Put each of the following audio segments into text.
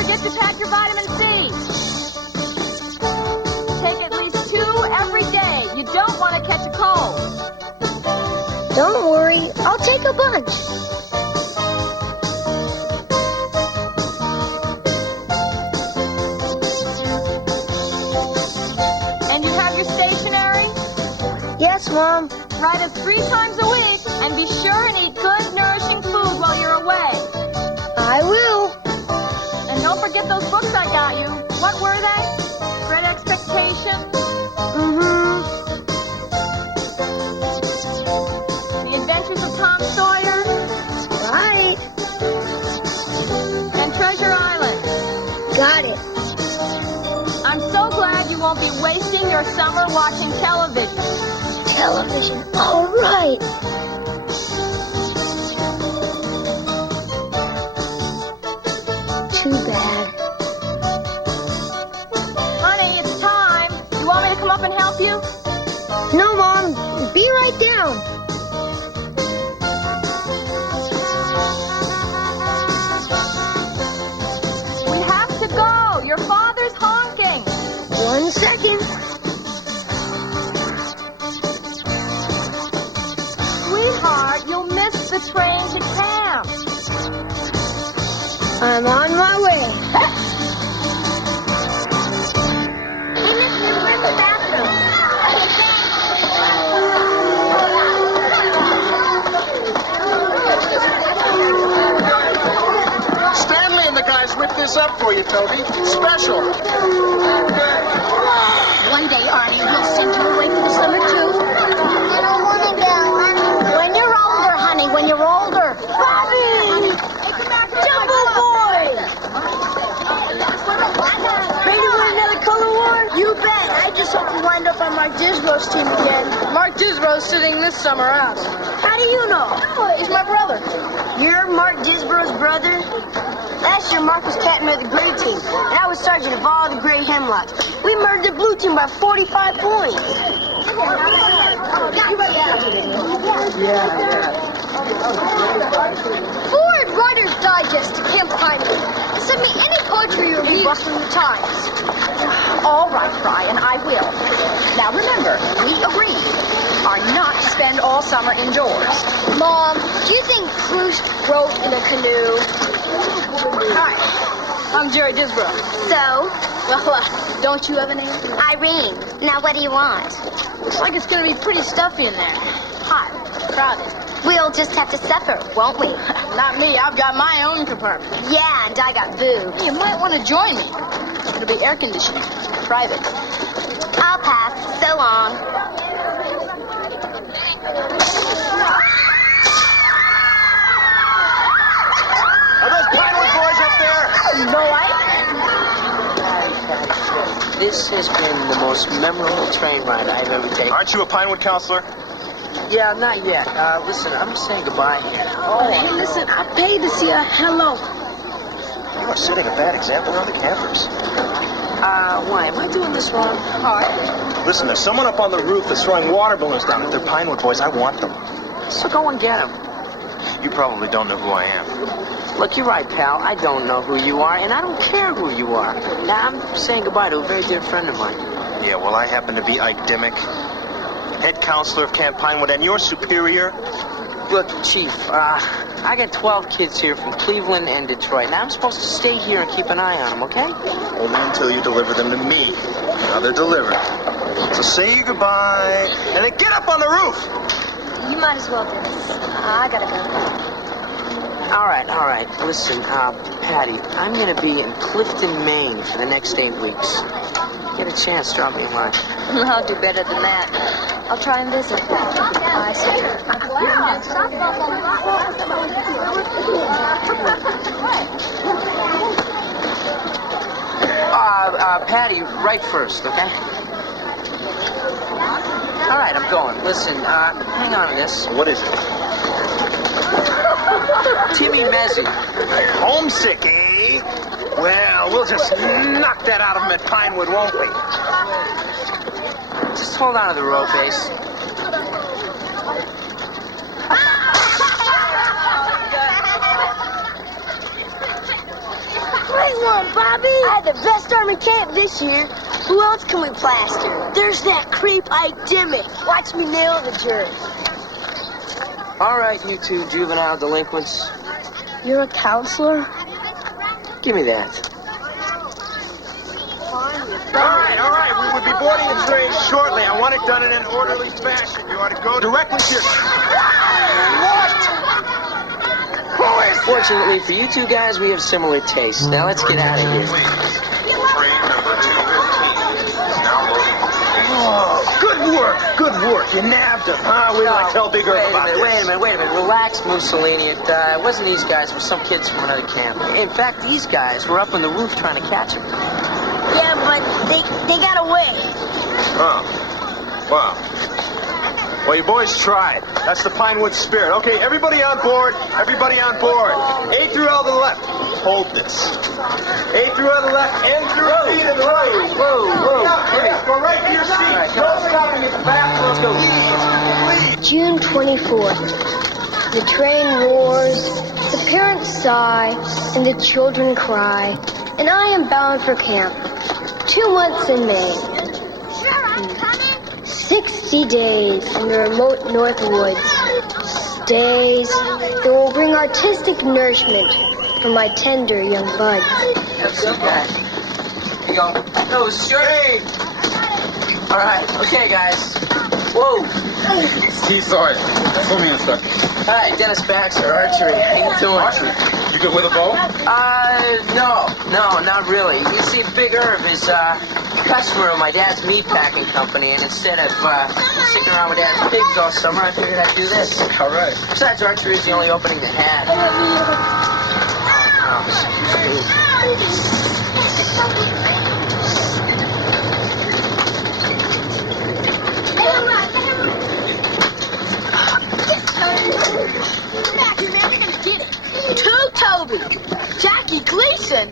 forget to pack your vitamin C. Take at least 2 every day. You don't want to catch a cold. Don't worry, I'll take a bunch. And you have your stationery? Yes, Mom. Write it 3 times a week and be sure and eat good, nourishing food while you're away. I will. And don't forget those books I got you. What were they? Great Expectation? Mm-hmm. The Adventures of Tom Sawyer? Right. And Treasure Island? Got it. I'm so glad you won't be wasting your summer watching television. Television. All right. Too bad. Honey, it's time. You want me to come up and help you? No, Mom. Be right down. We have to go. Your father's honking. 1 second. Sweetheart, you'll miss the train to camp. I'm on my way. Hey, mister, where's the bathroom? Stanley and the guys whipped this up for you, Toby. Special. One day, Arnie, we'll send you away for the summer, too. I don't want to go, honey. When you're older, honey, when you're older. Bobby! Jumbo boy! Ready to win another color war? You bet. I just hope you wind up on Mark Disbrow's team again. Mark Disbrow's sitting this summer out. How do you know? He's my brother. You're Mark Disbrow's brother? Last year, Mark was captain of the gray team, and I was sergeant of all the gray hemlocks. We murdered the blue team by 45 points. Forward Writer's Digest to Camp Pinewood. Send me any poetry you read from the Times. All right, Brian, I will. Now remember, we agreed are not to spend all summer indoors. Mom, do you think Proust wrote in a canoe? Hi, I'm Jerry Disbrow. So? Well, don't you have a name? Irene. Now, what do you want? Looks like it's going to be pretty stuffy in there. Hot, crowded. We'll just have to suffer, won't we? Not me. I've got my own compartment. Yeah, and I got boobs. You might want to join me. It'll be air conditioned, private. I'll pass. So long. Are those Pinewood boys up there? Boy? This has been the most memorable train ride I've ever taken. Aren't you a Pinewood counselor? Yeah, not yet. Listen, I'm saying goodbye here. Oh, hey, listen, I paid to see a hello. You are setting a bad example on the campers. Why? Am I doing this wrong? Listen, there's someone up on the roof that's throwing water balloons down. If they're Pinewood boys, I want them. So go and get him. You probably don't know who I am. Look, you're right, pal. I don't know who you are, and I don't care who you are. Now, I'm saying goodbye to a very dear friend of mine. Yeah, well, I happen to be Ike Dimmick, head counselor of Camp Pinewood, and your superior. Look, Chief, I got 12 kids here from Cleveland and Detroit. Now, I'm supposed to stay here and keep an eye on them, okay? Only until you deliver them to me. Now they're delivered. So say your goodbye, and then get up on the roof. You might as well do this. I gotta go. All right. Listen, Patty, I'm going to be in Clifton, Maine for the next 8 weeks. Get a chance, drop me a line. I'll do better than that. I'll try and visit. I see. Patty, right first, okay? All right, I'm going. Listen, hang on to this. What is it? Timmy Mezzi. Homesick, eh? Well, we'll just knock that out of him at Pinewood, won't we? Just hold on to the rope, Ace. great one, Bobby. I had the best arm in camp this year. Who else can we plaster? There's that creep Ike Dimmick. Watch me nail the jerk. All right, you two juvenile delinquents. You're a counselor? Give me that. All right. We would be boarding the train shortly. I want it done in an orderly fashion. You ought to go directly to your... What? Who is that? Fortunately for you two guys, we have similar tastes. Now let's get out of here. Train number 215 is now loading. Oh, good work. You nabbed him, huh? Wait till I tell Big Earth about this. Wait a minute. Relax, Mussolini. It wasn't these guys. It was some kids from another camp. In fact, these guys were up on the roof trying to catch him. Yeah, but they got away. Oh, wow. Well, you boys tried. That's the Pinewood spirit. Okay, everybody on board. A through L to the left. Hold this. A through L to the left, N through C to the right. Whoa. Yeah, go right to your seat. Don't stop and get the bathroom. Let's go. June 24th. The train roars, the parents sigh, and the children cry, and I am bound for camp. 2 months in May. 60 days in the remote north woods. Days that will bring artistic nourishment for my tender young buds. That's okay. You go. No, straight. All right. Okay, guys. Whoa. Steve Sawyer, swimming instructor. Hi, Dennis Baxter, archery. How you doing? Archery? You good with a bow? No, not really. You see, Big Herb is a customer of my dad's meat packing company, and instead of sticking around with Dad's pigs all summer, I figured I'd do this. All right. Besides, archery is the only opening they had. Come back here, man. You're gonna get it. To Toby. Jackie Gleason.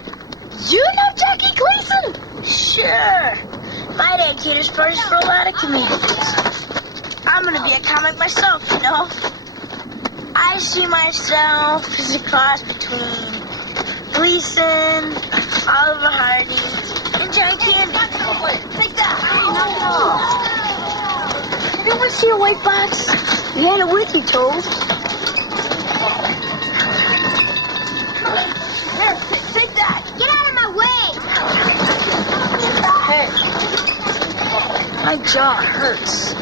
You know Jackie Gleason? Sure. My dad caters parties for a lot of comedians. I'm gonna be a comic myself, you know. I see myself as a cross between Gleason, Oliver Hardy, and John Candy. Take that. You want to see your white box? You had it with you, Toad. Here, take that. Get out of my way. Hey. My jaw hurts.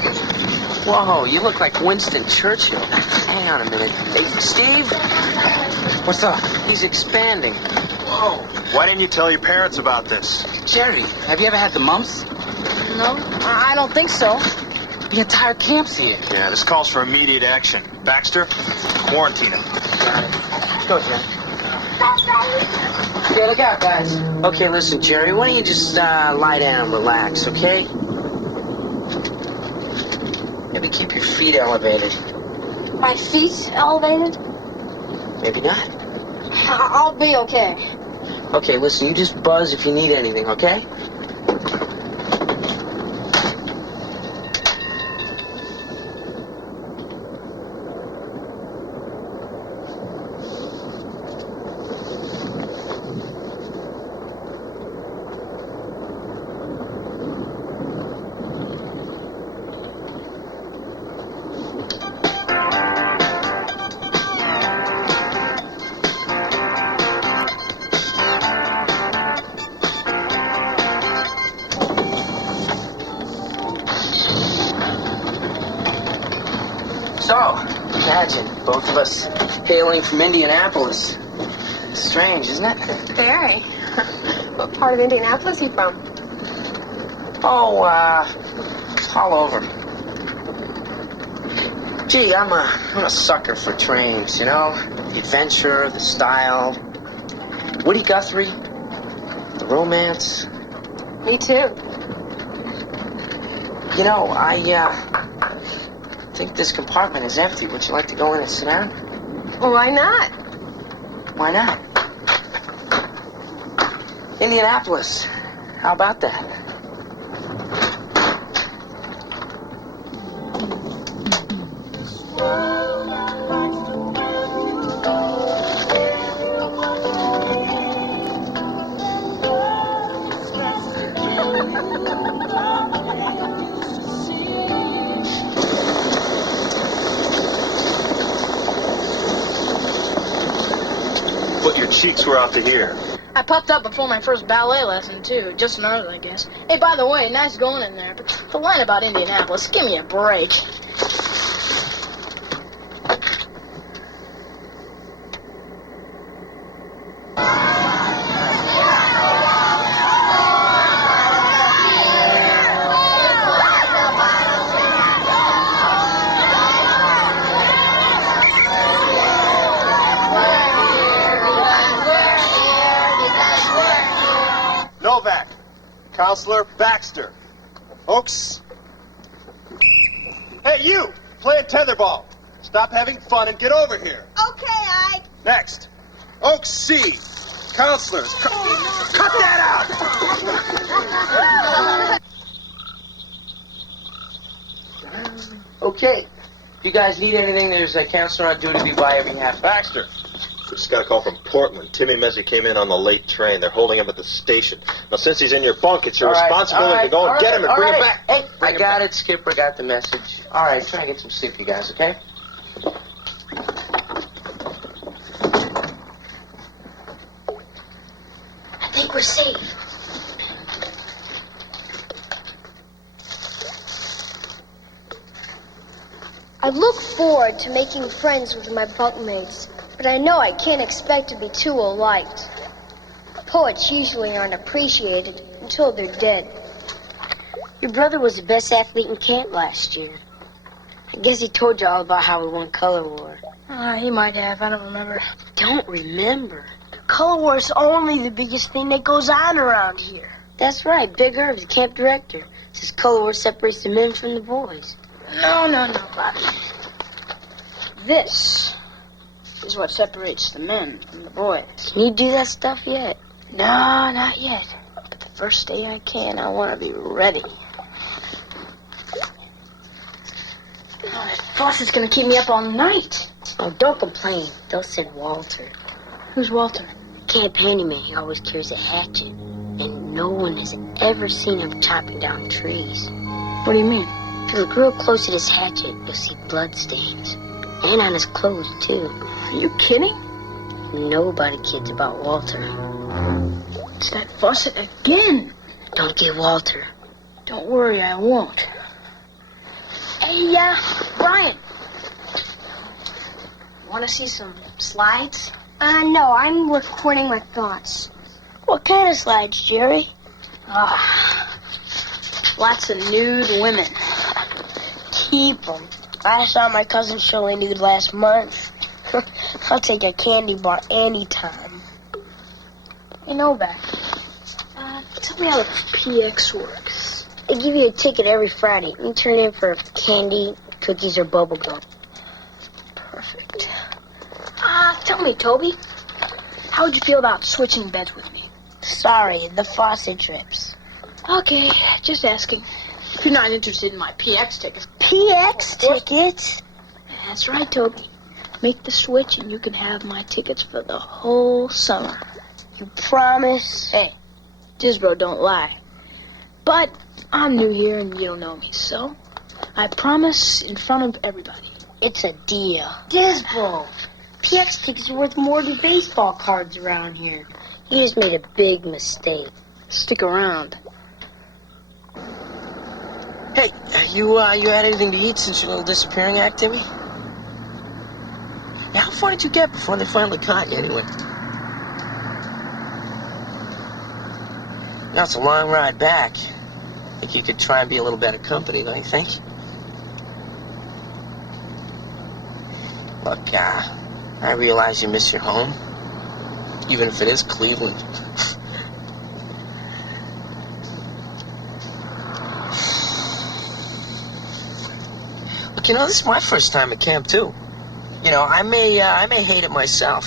Whoa, you look like Winston Churchill. Hang on a minute. Hey, Steve? What's up? He's expanding. Whoa. Why didn't you tell your parents about this? Jerry, have you ever had the mumps? No, I don't think so. The entire camp's here. Yeah, this calls for immediate action. Baxter, quarantine him. Go, Jerry. Okay, look out, guys. Okay, listen, Jerry, why don't you just lie down and relax, okay? Maybe keep your feet elevated. My feet elevated? Maybe not. I'll be okay. Okay, listen, you just buzz if you need anything, okay? So, imagine, both of us hailing from Indianapolis. Strange, isn't it? Very. What part of Indianapolis are you from? Oh, all over. Gee, I'm a sucker for trains, you know? The adventure, the style. Woody Guthrie, the romance. Me too. You know, I think this compartment is empty. Would you like to go in and sit down? Why not? Why not? Indianapolis. How about that? but your cheeks were out to here. I puffed up before my first ballet lesson, too. Just nerves, I guess. Hey, by the way, nice going in there. But the line about Indianapolis, give me a break. Novak. Counselor Baxter. Oaks. Hey, you! Playing tetherball. Stop having fun and get over here. Okay, Ike. Next. Oaks C. Counselors. Cut that out! Okay. If you guys need anything, there's a counselor on duty. Be by every half. Baxter. We just got a call from Portland. Timmy Mezzi came in on the late train. They're holding him at the station. Now, since he's in your bunk, it's your responsibility to go and get him and bring him back. Hey, I got it. Skipper got the message. All right, try and get some sleep, you guys, okay? I think we're safe. I look forward to making friends with my bunkmates, but I know I can't expect to be too well-liked. Poets usually aren't appreciated until they're dead. Your brother was the best athlete in camp last year. I guess he told you all about how we won color war. He might have. I don't remember. Don't remember? Color War's only the biggest thing that goes on around here. That's right. Big Irv, the camp director, says color war separates the men from the boys. No, Bobby. This is what separates the men from the boys. Can you do that stuff yet? No, not yet. But the first day I can, I want to be ready. Oh, that faucet's going to keep me up all night. Oh, don't complain. They'll send Walter. Who's Walter? Camp handyman. He always carries a hatchet. And no one has ever seen him chopping down trees. What do you mean? If you look real close at his hatchet, you'll see blood stains. And on his clothes, too. Are you kidding? Nobody kids about Walter. It's that faucet again. Don't get Walter. Don't worry, I won't. Hey, Brian. Want to see some slides? No, I'm recording my thoughts. What kind of slides, Jerry? Lots of nude women. Keep them. I saw my cousin Shirley nude last month. I'll take a candy bar anytime. You know that. Tell me how the PX works. They give you a ticket every Friday. You turn in for candy, cookies, or bubble gum. Perfect. Tell me, Toby, how would you feel about switching beds with me? Sorry, the faucet drips. Okay, just asking. If you're not interested in my PX tickets. PX tickets? That's right, Toby. Make the switch and you can have my tickets for the whole summer. You promise? Hey, Disbro don't lie. But I'm new here and you don't know me, so I promise in front of everybody. It's a deal. Disbro, PX tickets are worth more than baseball cards around here. You just made a big mistake. Stick around. Hey, you had anything to eat since your little disappearing act, Timmy? Yeah, how far did you get before they finally caught you, anyway? Now, it's a long ride back. I think you could try and be a little better company, don't you think? Look, I realize you miss your home, even if it is Cleveland. Look, this is my first time at camp, too. I may hate it myself.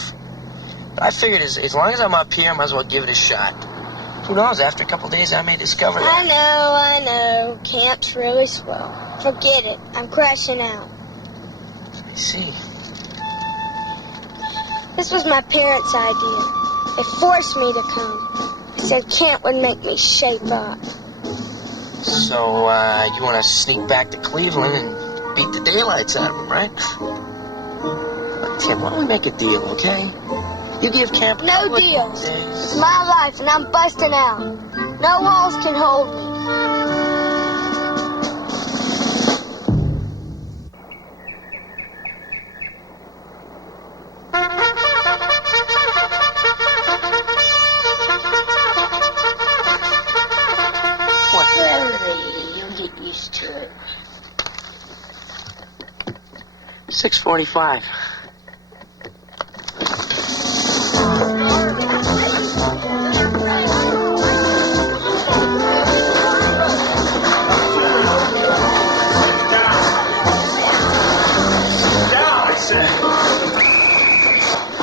But I figured as long as I'm up here, I might as well give it a shot. Who knows, after a couple days, I may discover that. I know. Camp's really swell. Forget it. I'm crashing out. I see. This was my parents' idea. They forced me to come. They said camp would make me shape up. So, you want to sneak back to Cleveland and beat the daylights out of them, right? Look, Tim, why don't we make a deal, okay? You give camp... No deals. It's my life, and I'm busting out. No walls can hold me. You'll get used to it. 6:45. Down, I said.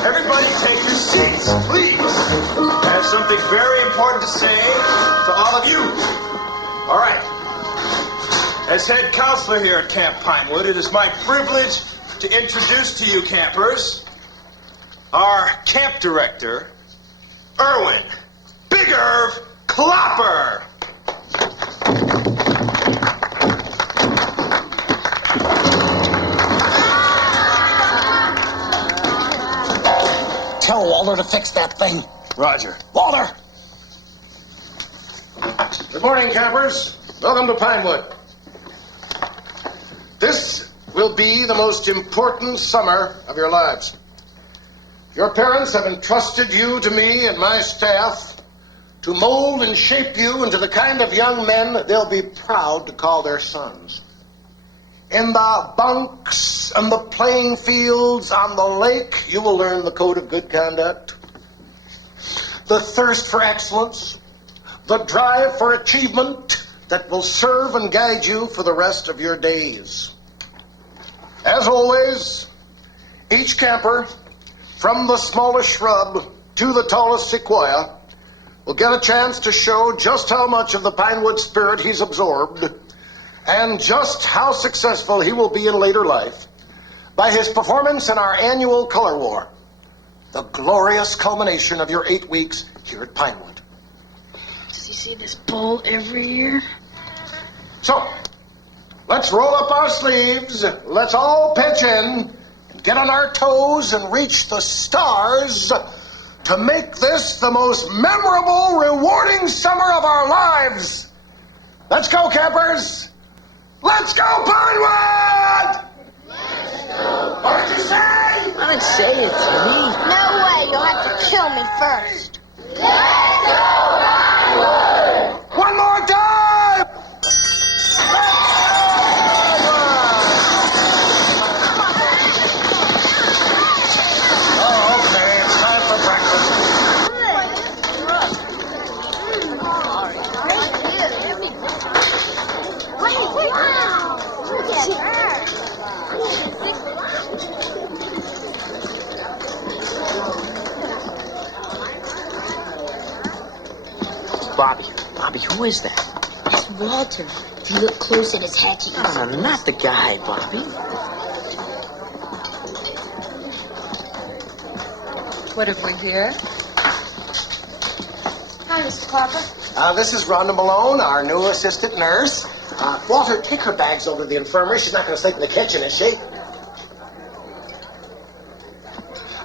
Everybody take your seats, please. I have something very important to say to all of you. All right. As head counselor here at Camp Pinewood, it is my privilege to introduce to you campers our camp director, Irwin Big Irv Clopper. Tell Walter to fix that thing. Roger. Walter! Good morning, campers. Welcome to Pinewood. This will be the most important summer of your lives. Your parents have entrusted you to me and my staff to mold and shape you into the kind of young men they'll be proud to call their sons. In the bunks and the playing fields on the lake, you will learn the code of good conduct, the thirst for excellence, the drive for achievement that will serve and guide you for the rest of your days. As always, each camper, from the smallest shrub to the tallest sequoia, will get a chance to show just how much of the Pinewood spirit he's absorbed and just how successful he will be in later life by his performance in our annual Color War, the glorious culmination of your 8 weeks here at Pinewood. Does he see this bowl every year? So, let's roll up our sleeves, let's all pitch in, get on our toes and reach the stars to make this the most memorable, rewarding summer of our lives. Let's go, campers! Let's go, Pinewood! Let's go! What did you say? I didn't say it, Timmy. No way. You'll have to kill me first. One more time! Oh, okay, it's time for breakfast. Bobby, who is that? It's Walter. If you look close at his hat, you can see. No, not the guy, Bobby. What have we here? Hi, Mr. Clopper. This is Rhonda Malone, our new assistant nurse. Walter, take her bags over to the infirmary. She's not going to sleep in the kitchen, is she?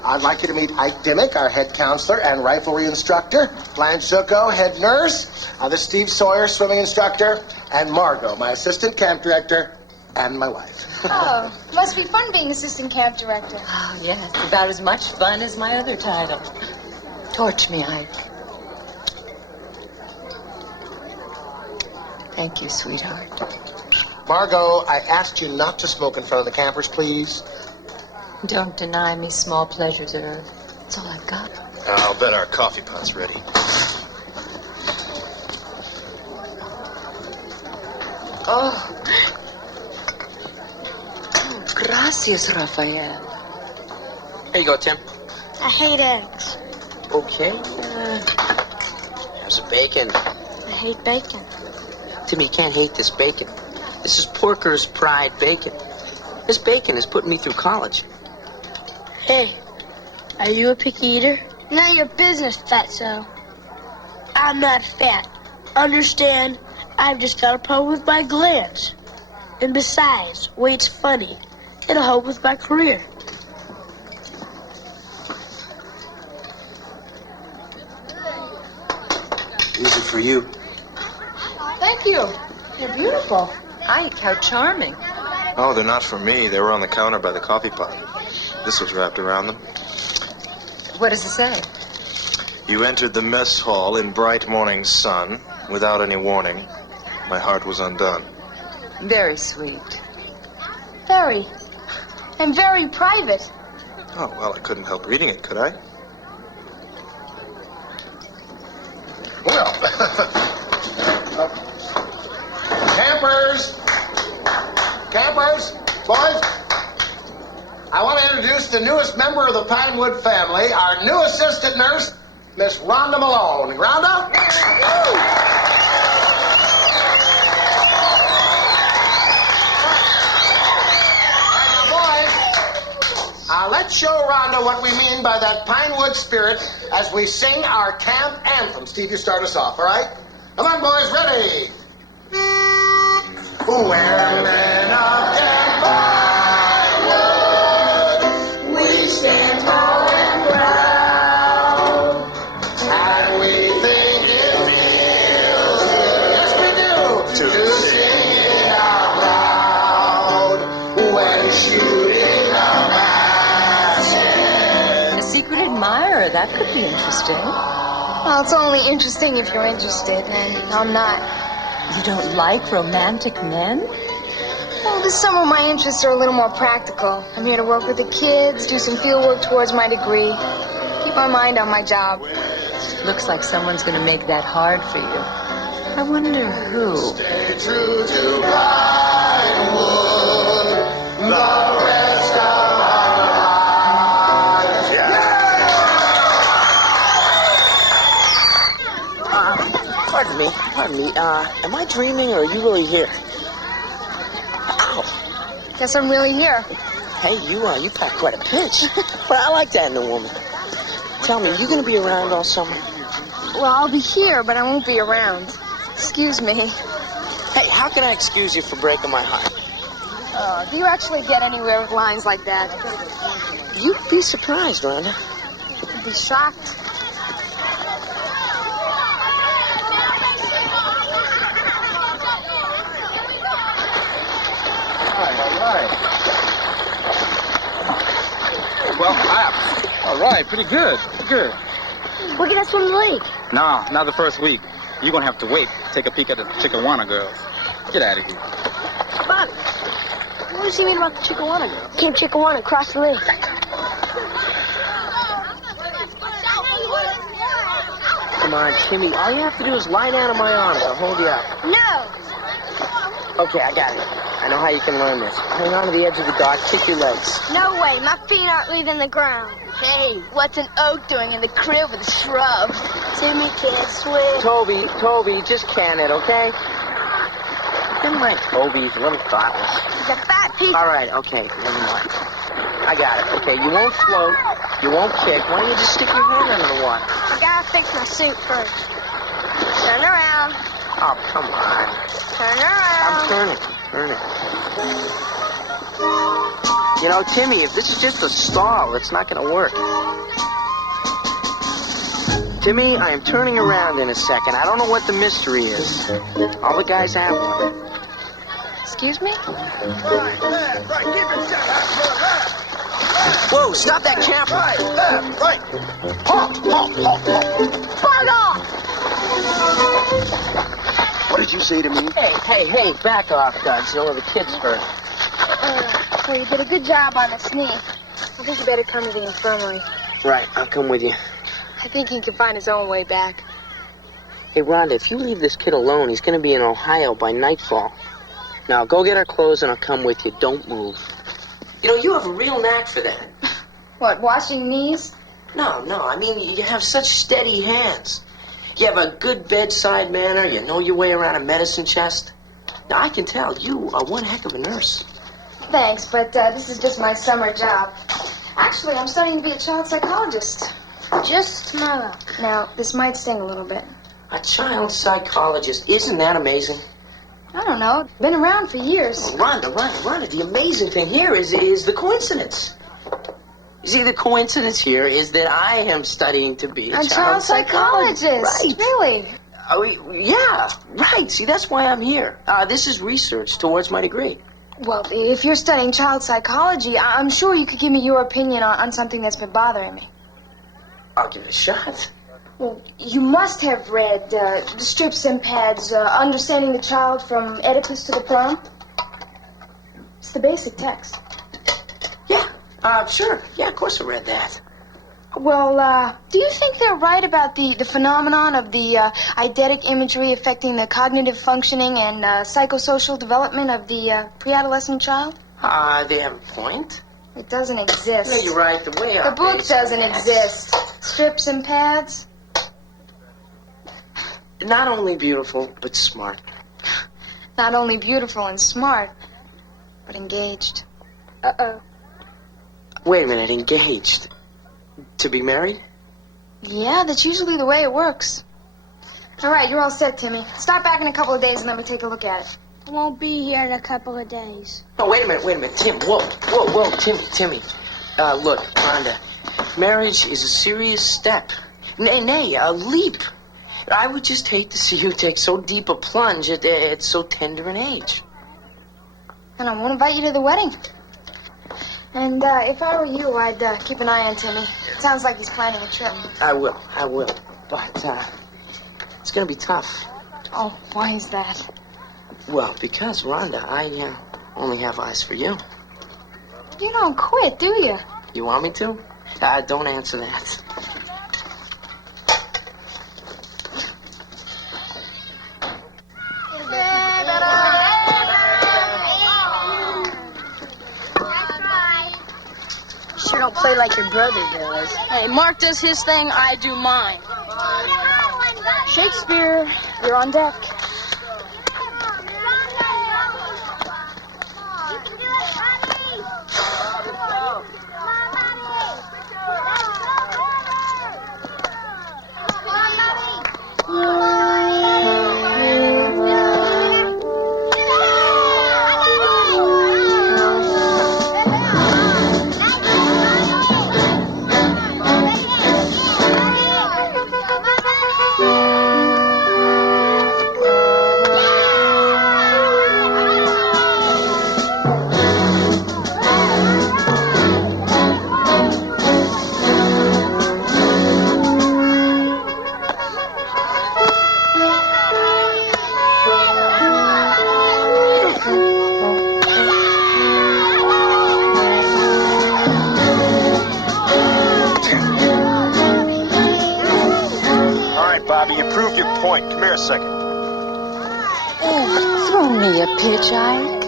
I'd like you to meet Ike Dimmick, our head counselor and riflery instructor, Blanche Zucco, head nurse, this is Steve Sawyer, swimming instructor, and Margot, my assistant camp director, and my wife. Oh, must be fun being assistant camp director. Oh, yes, about as much fun as my other title. Torch me, Ike. Thank you, sweetheart. Margot, I asked you not to smoke in front of the campers, please. Don't deny me small pleasures at Earth. That's all I've got. I'll bet our coffee pot's ready. Oh. Gracias, Rafael. Here you go, Tim. I hate eggs. Okay. Here's some bacon. I hate bacon. Timmy, you can't hate this bacon. This is Porker's Pride bacon. This bacon is putting me through college. Hey, are you a picky eater? None of your business, fatso. I'm not fat. Understand? I've just got a problem with my glands. And besides, weight's funny. It'll help with my career. These are for you. Thank you. They're beautiful. Ike, how charming. Oh, they're not for me. They were on the counter by the coffee pot. This was wrapped around them. What does it say? You entered the mess hall in bright morning sun without any warning. My heart was undone. Very sweet. Very. And very private. Oh, well, I couldn't help reading it, could I? Well, campers, boys, I want to introduce the newest member of the Pinewood family, our new assistant nurse, Miss Rhonda Malone. Rhonda? Let's show Rhonda what we mean by that Pinewood spirit as we sing our camp anthem. Steve, you start us off, all right? Come on, boys, ready? We're men of Camp Pinewood. We stand tall and proud. And we think it feels good. Yes, we do. To sing it out loud. When shooting a Admirer, that could be interesting. Well, it's only interesting if you're interested, and I'm not. You don't like romantic men? Well, this summer my interests are a little more practical. I'm here to work with the kids, do some field work towards my degree, keep my mind on my job. Looks like someone's going to make that hard for you. I wonder who. Stay true to Pinewood, the rest of our lives. Yeah. Pardon me. Am I dreaming or are you really here? Ow. Guess I'm really here. Hey, you pack quite a pinch. But I like that in a woman. Tell me, you gonna be around all summer? Well, I'll be here, but I won't be around. Excuse me. Hey, how can I excuse you for breaking my heart? Do you actually get anywhere with lines like that? You'd be surprised, Rhonda. I'd be shocked. Well, all right, pretty good. We're gonna swim the lake. No, not the first week. You're gonna have to wait. Take a peek at the Chickawana girls. Get out of here. Bob, what does he mean about the Chickawana girls? Camp Chickawana, across the lake. Come on, Timmy. All you have to do is lie down in my arms. I'll hold you up. No! Okay, I got it. I know how you can learn this. Hang on to the edge of the dock, kick your legs. No way, my feet aren't leaving the ground. Hey, what's an oak doing in the crib with a shrub? Timmy can't swim. Toby, just can it, okay? Never mind, Toby. He's a little thoughtless. He's a fat piece. All right, okay, never mind. I got it. Okay, you won't float. You won't kick. Why don't you just stick your hand under the water? I gotta fix my suit first. Turn around. Oh, come on. Turn around. I'm turning. You know, Timmy, if this is just a stall, it's not going to work. Timmy, I am turning around in a second. I don't know what the mystery is. All the guys have one. Excuse me? Right, left, right, keep it set. Whoa, stop that camper. Right, left, right. Halt. Bug off! What did you say to me? Hey, back off, Duds. You'll have the kids hurt. Well, you did a good job on the sneak. I think you better come to the infirmary. Right, I'll come with you. I think he can find his own way back. Hey, Rhonda, if you leave this kid alone, he's going to be in Ohio by nightfall. Now, go get our clothes and I'll come with you. Don't move. You know, you have a real knack for that. What, washing knees? No, I mean, you have such steady hands. You have a good bedside manner. You know your way around a medicine chest. Now, I can tell you are one heck of a nurse. Thanks, but this is just my summer job. Actually, I'm studying to be a child psychologist. Just my luck. Now, this might sting a little bit. A child psychologist. Isn't that amazing? I don't know. Been around for years. Oh, Rhonda, the amazing thing here is the coincidence. You see, the coincidence here is that I am studying to be a child psychologist. Right. Really? Oh, yeah, right. See, that's why I'm here. This is research towards my degree. Well, if you're studying child psychology, I'm sure you could give me your opinion on something that's been bothering me. I'll give it a shot. Well, you must have read the strips and pads, Understanding the Child from Oedipus to the Prom. It's the basic text. Yeah, sure. Yeah, of course I read that. Well, do you think they're right about the phenomenon of the eidetic imagery affecting the cognitive functioning and psychosocial development of the pre-adolescent child? They have a point. It doesn't exist. Yeah, you're right. The way The book doesn't exist. Strips and pads? Not only beautiful, but smart. Not only beautiful and smart, but engaged. Uh-oh. Wait a minute, engaged? To be married? Yeah, that's usually the way it works. All right, you're all set, Timmy. Stop back in a couple of days and let me take a look at it. I won't be here in a couple of days. Oh, wait a minute, Tim. Whoa, Timmy. Look, Rhonda, marriage is a serious step. Nay, a leap. I would just hate to see you take so deep a plunge at so tender an age. And I won't invite you to the wedding. And if I were you, I'd keep an eye on Timmy. Sounds like he's planning a trip. I will. But, it's gonna be tough. Oh, why is that? Well, because, Rhonda, I only have eyes for you. You don't quit, do you? You want me to? Don't answer that. Sure don't play like your brother does. Hey, Mark does his thing, I do mine. Shakespeare, you're on deck. Bobby, you proved your point. Come here a second. Throw me a pitch, Ike.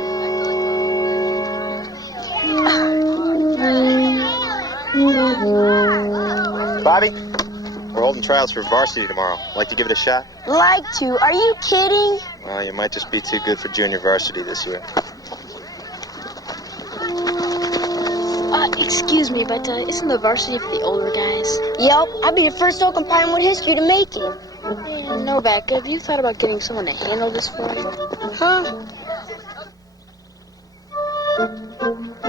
Bobby, we're holding trials for varsity tomorrow. Like to give it a shot? Like to? Are you kidding? Well, you might just be too good for junior varsity this year. Excuse me, but isn't the varsity for the older guys? Yep, I'd be the first Oakland Pinewood history to make it. Yeah, no, Becca, have you thought about getting someone to handle this for you? Huh?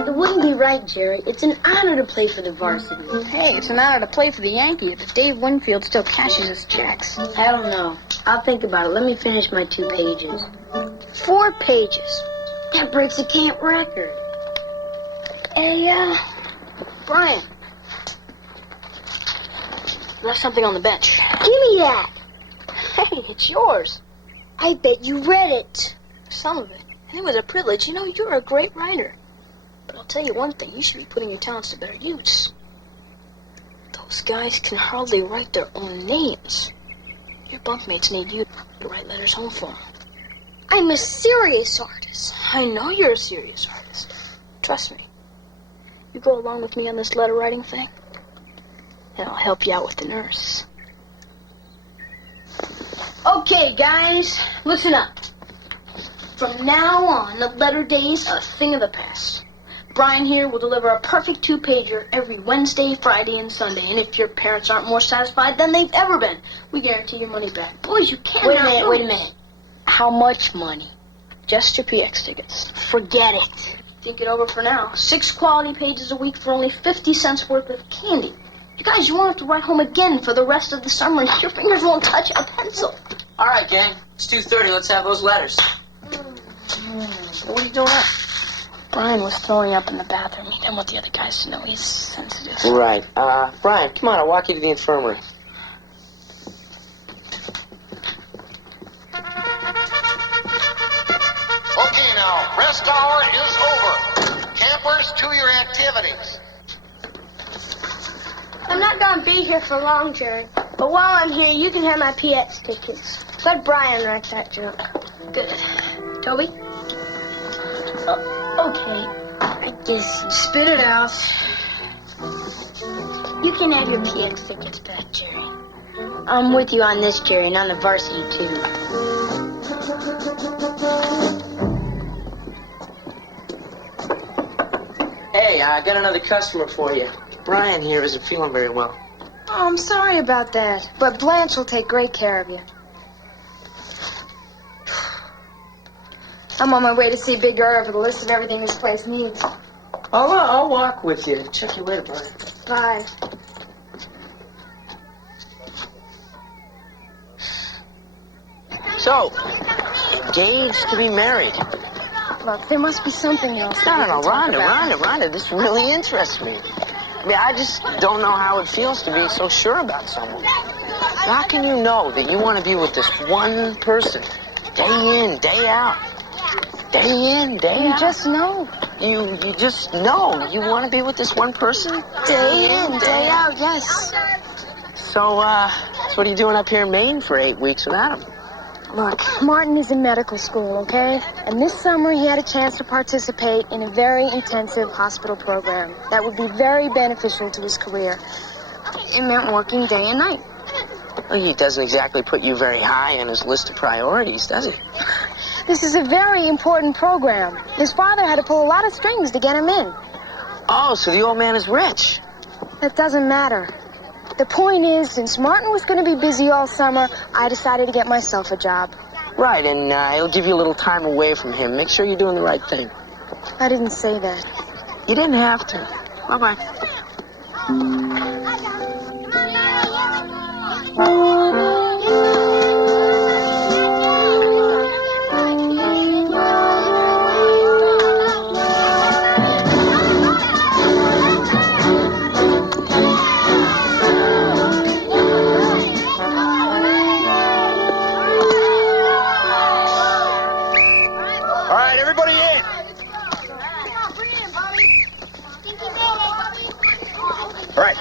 It wouldn't be right, Jerry. It's an honor to play for the varsity. Hey, it's an honor to play for the Yankees if Dave Winfield still cashes his checks. I don't know. I'll think about it. Let me finish my 2 pages. 4 pages. That breaks the camp record. Hey, Brian. Left something on the bench. Give me that. Hey, it's yours. I bet you read it. Some of it. And it was a privilege. You know, you're a great writer. But I'll tell you one thing. You should be putting your talents to better use. Those guys can hardly write their own names. Your bunkmates need you to write letters home for them. I'm a serious artist. I know you're a serious artist. Trust me. You go along with me on this letter writing thing, and I'll help you out with the nurse. Okay, guys, listen up. From now on, the letter day's a thing of the past. Brian here will deliver a perfect 2-pager every Wednesday, Friday, and Sunday. And if your parents aren't more satisfied than they've ever been, we guarantee your money back. Boys, you can't. Wait a minute. How much money? Just your PX tickets. Forget it. Think it over for now. 6 quality pages a week for only 50 cents worth of candy. You guys, you won't have to write home again for the rest of the summer, and your fingers won't touch a pencil. All right, gang. It's 2:30. Let's have those letters. So what are you doing up? Brian was throwing up in the bathroom. He didn't want the other guys to know he's sensitive. Right. Brian, come on. I'll walk you to the infirmary. Okay, now, rest hour is over. Campers, to your activities. I'm not gonna be here for long, Jerry. But while I'm here, you can have my PX tickets. Let Brian wreck that joke. Good. Toby? Okay. I guess you Spit it out. You can have your PX tickets back, Jerry. I'm with you on this, Jerry, and on the varsity, too. Hey, I got another customer for you. Brian here isn't feeling very well. Oh, I'm sorry about that, but Blanche will take great care of you. I'm on my way to see Big Irv with a list of everything this place needs. I'll walk with you. Check you later, Brian. Bye. So, engaged to be married. Look, there must be something else. No, that we can talk about. Rhonda, this really interests me. I mean, I just don't know how it feels to be so sure about someone. How can you know that you want to be with this one person, day in, day out? Day in, day You out. just know. You just know you want to be with this one person? Day in, day out, yes. So what are you doing up here in Maine for 8 weeks without him? Look, Martin is in medical school, okay? And this summer he had a chance to participate in a very intensive hospital program that would be very beneficial to his career. It meant working day and night. Well, he doesn't exactly put you very high on his list of priorities, does he? This is a very important program. His father had to pull a lot of strings to get him in. Oh, so the old man is rich. That doesn't matter. The point is, since Martin was going to be busy all summer, I decided to get myself a job. Right, and it'll give you a little time away from him. Make sure you're doing the right thing. I didn't say that. You didn't have to. Bye-bye. All right, everybody in. All right.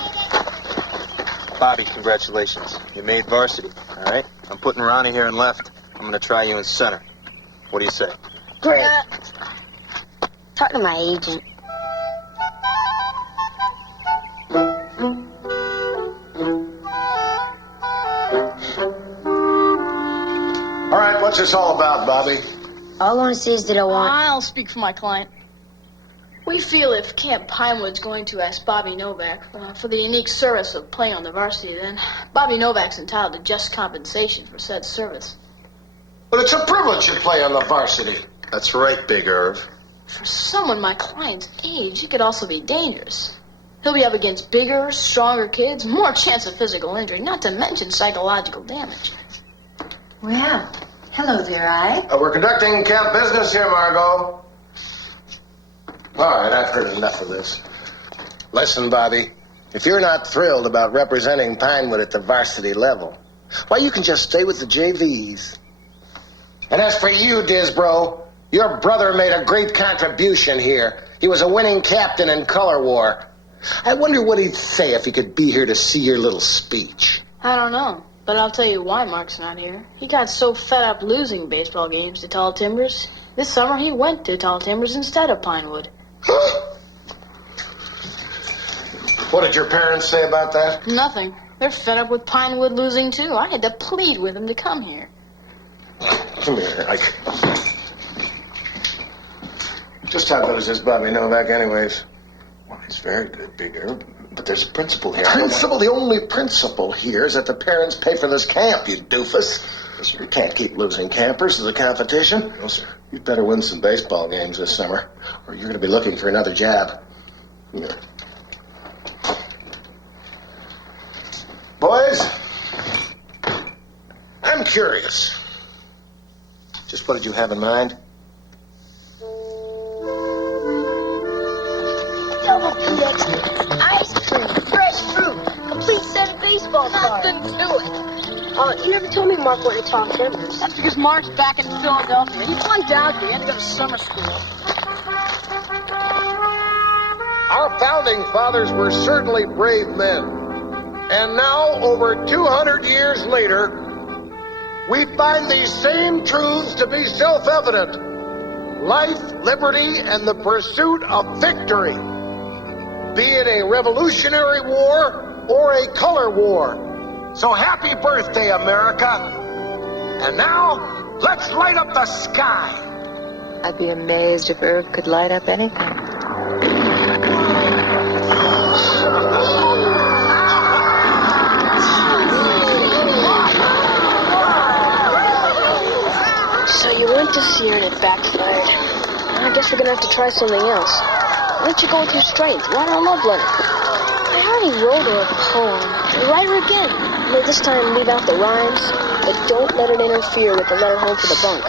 Bobby, congratulations. You made varsity, all right? I'm putting Ronnie here in left. I'm going to try you in center. What do you say? Great. Talk to my agent. All right, what's this all about, Bobby? All I want to say is that I want... I'll speak for my client. We feel if Camp Pinewood's going to ask Bobby Novak for the unique service of playing on the varsity, then Bobby Novak's entitled to just compensation for said service. But it's a privilege to play on the varsity. That's right, Big Irv. For someone my client's age, it could also be dangerous. He'll be up against bigger, stronger kids, more chance of physical injury, not to mention psychological damage. Well, hello there, Ike. We're conducting camp business here, Margot. All right, I've heard enough of this. Listen, Bobby, if you're not thrilled about representing Pinewood at the varsity level, why, you can just stay with the JVs. And as for you, Disbro, your brother made a great contribution here. He was a winning captain in color war. I wonder what he'd say if he could be here to see your little speech. I don't know, but I'll tell you why Mark's not here. He got so fed up losing baseball games to Tall Timbers. This summer he went to Tall Timbers instead of Pinewood. What did your parents say about that? Nothing. They're fed up with Pinewood losing, too. I had to plead with him to come here. Come here, Ike. Just how good is this Bobby Novak, anyways? Well, he's very good, Big Irv, but there's a principle here. Principle? The only principle here is that the parents pay for this camp, you doofus. You can't keep losing campers to the competition. No, sir. You'd better win some baseball games this summer, or you're going to be looking for another job. Here. Boys, I'm curious. Just what did you have in mind? Double PX, ice cream, fresh fruit, complete set of baseball cards. Nothing to it. You never told me Mark wanted to talk Fenders. That's because Mark's back in Philadelphia. He flunked out here. He had to go to summer school. Our founding fathers were certainly brave men. And now, over 200 years later, we find these same truths to be self-evident. Life, liberty, and the pursuit of victory. Be it a revolutionary war or a color war. So happy birthday, America. And now, let's light up the sky. I'd be amazed if Earth could light up anything. So you went to see her and it backfired. I guess we're gonna have to try something else. Why don't you go with your strength? Write her a love letter. I already wrote her a poem. Write her again. Only this time leave out the rhymes, but don't let it interfere with the letter home for the bunk.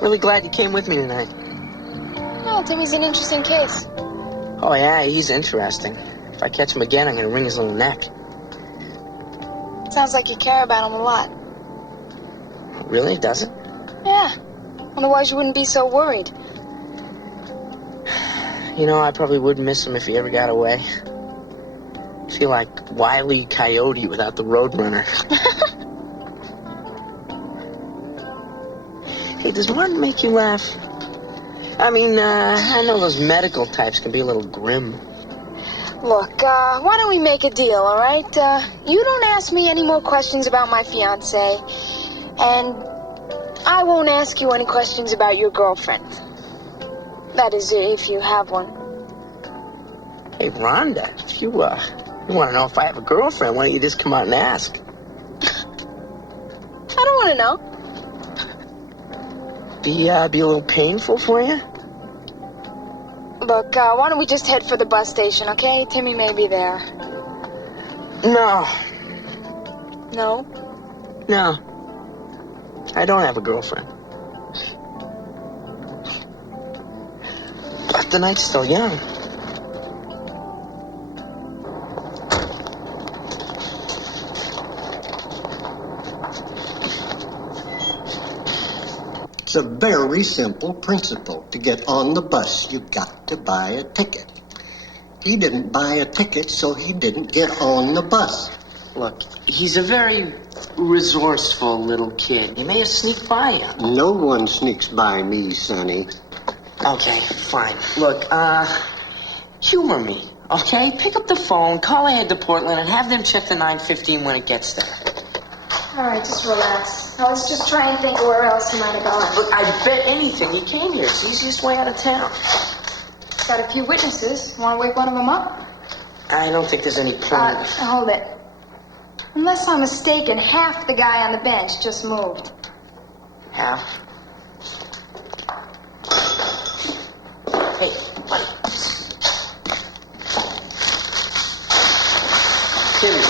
Really glad you came with me tonight. Oh, Timmy's an interesting case. Oh, yeah, he's interesting. If I catch him again, I'm going to wring his little neck. Sounds like you care about him a lot. Really? Does it? Yeah. Otherwise you wouldn't be so worried. You know, I probably would miss him if he ever got away. I feel like Wile E. Coyote without the Roadrunner. Hey, does Martin make you laugh? I mean, I know those medical types can be a little grim. Look, why don't we make a deal, all right? You don't ask me any more questions about my fiancé, and I won't ask you any questions about your girlfriend. That is, if you have one. Hey, Rhonda, if you want to know if I have a girlfriend, why don't you just come out and ask? I don't want to know. Be a little painful for you? Look, why don't we just head for the bus station, okay? Timmy may be there. No. No? No. I don't have a girlfriend. But the night's still young. It's a very simple principle. To get on the bus, you've got to buy a ticket. He didn't buy a ticket, so he didn't get on the bus. Look, he's a very resourceful little kid. He may have sneaked by you. No one sneaks by me, Sonny. Okay, fine. Look, humor me, okay? Pick up the phone, call ahead to Portland, and have them check the 915 when it gets there. All right, just relax. Now let's just try and think of where else he might have gone. Look, I bet anything he came here. It's the easiest way out of town. Got a few witnesses. Want to wake one of them up? I don't think there's any point. Hold it. Unless I'm mistaken, half the guy on the bench just moved. Half? Hey, buddy. Timmy.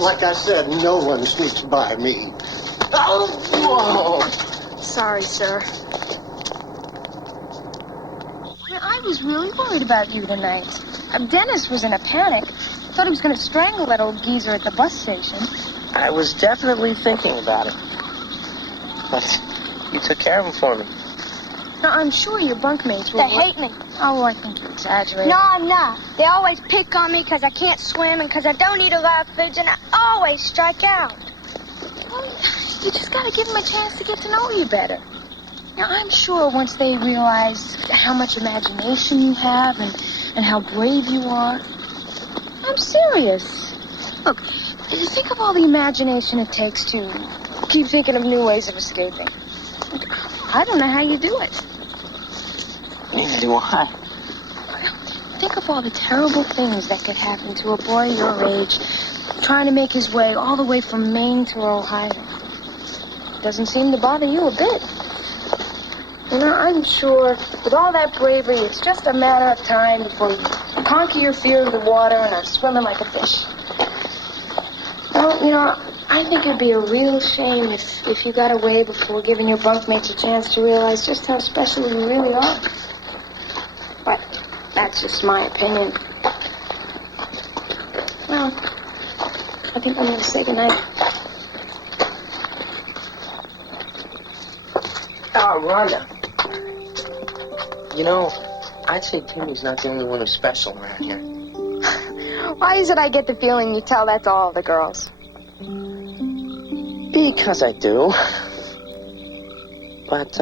Like I said, no one sneaks by me. Oh, whoa. Sorry, sir. I was really worried about you tonight. Dennis was in a panic. Thought he was going to strangle that old geezer at the bus station. I was definitely thinking about it. But you took care of him for me. Now, I'm sure your bunkmates will... They hate me. Oh, I think you're exaggerating. No, I'm not. They always pick on me because I can't swim and because I don't eat a lot of foods and I always strike out. Well, you just got to give them a chance to get to know you better. Now, I'm sure once they realize how much imagination you have and how brave you are... I'm serious. Look, think of all the imagination it takes to keep thinking of new ways of escaping. I don't know how you do it. Neither do I. Think of all the terrible things that could happen to a boy your age trying to make his way all the way from Maine to Ohio. Doesn't seem to bother you a bit. You know, I'm sure with all that bravery, it's just a matter of time before you conquer your fear of the water and are swimming like a fish. Well, you know, I think it'd be a real shame if you got away before giving your bunkmates a chance to realize just how special you really are. But that's just my opinion. Well, I think I'm going to say goodnight. Oh, Rhonda. You know, I'd say Timmy's not the only one who's special around here. Why is it I get the feeling you tell that to all the girls? Because I do. But,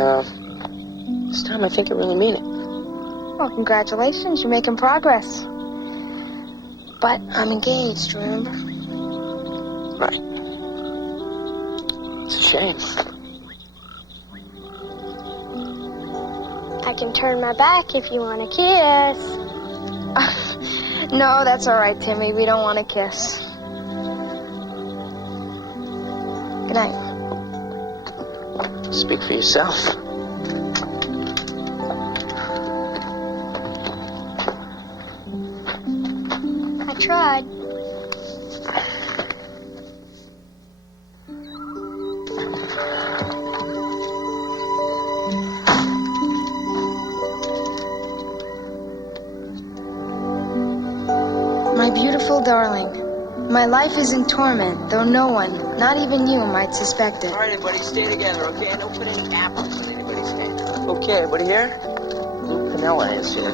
this time I think I really mean it. Well, congratulations. You're making progress. But I'm engaged, remember? Right. It's a shame. I can turn my back if you want a kiss. No, that's all right, Timmy. We don't want to kiss. Good night. Speak for yourself. I tried. My beautiful darling, my life is in torment, though no one, not even you, might suspect it. All right, everybody, stay together, okay? Don't put any apples in anybody's hand. Okay, everybody here? Lou Pinella is here.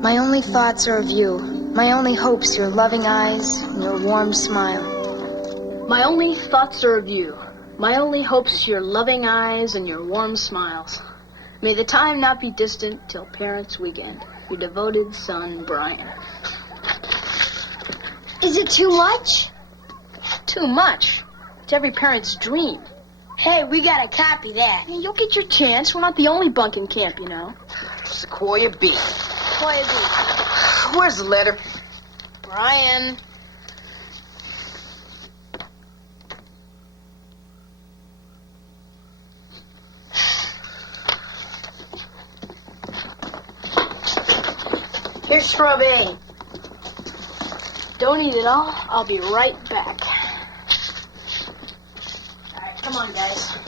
My only thoughts are of you. My only hopes, your loving eyes and your warm smile. My only thoughts are of you. My only hopes, your loving eyes and your warm smiles. May the time not be distant till parents' weekend. Your devoted son, Brian. Is it too much? Too much? It's every parent's dream. Hey, we gotta copy that. You'll get your chance. We're not the only bunk in camp, you know. Sequoia B. Sequoia B. Where's the letter? Brian. Here's Shrub A. Don't eat it all. I'll be right back. All right, come on, guys.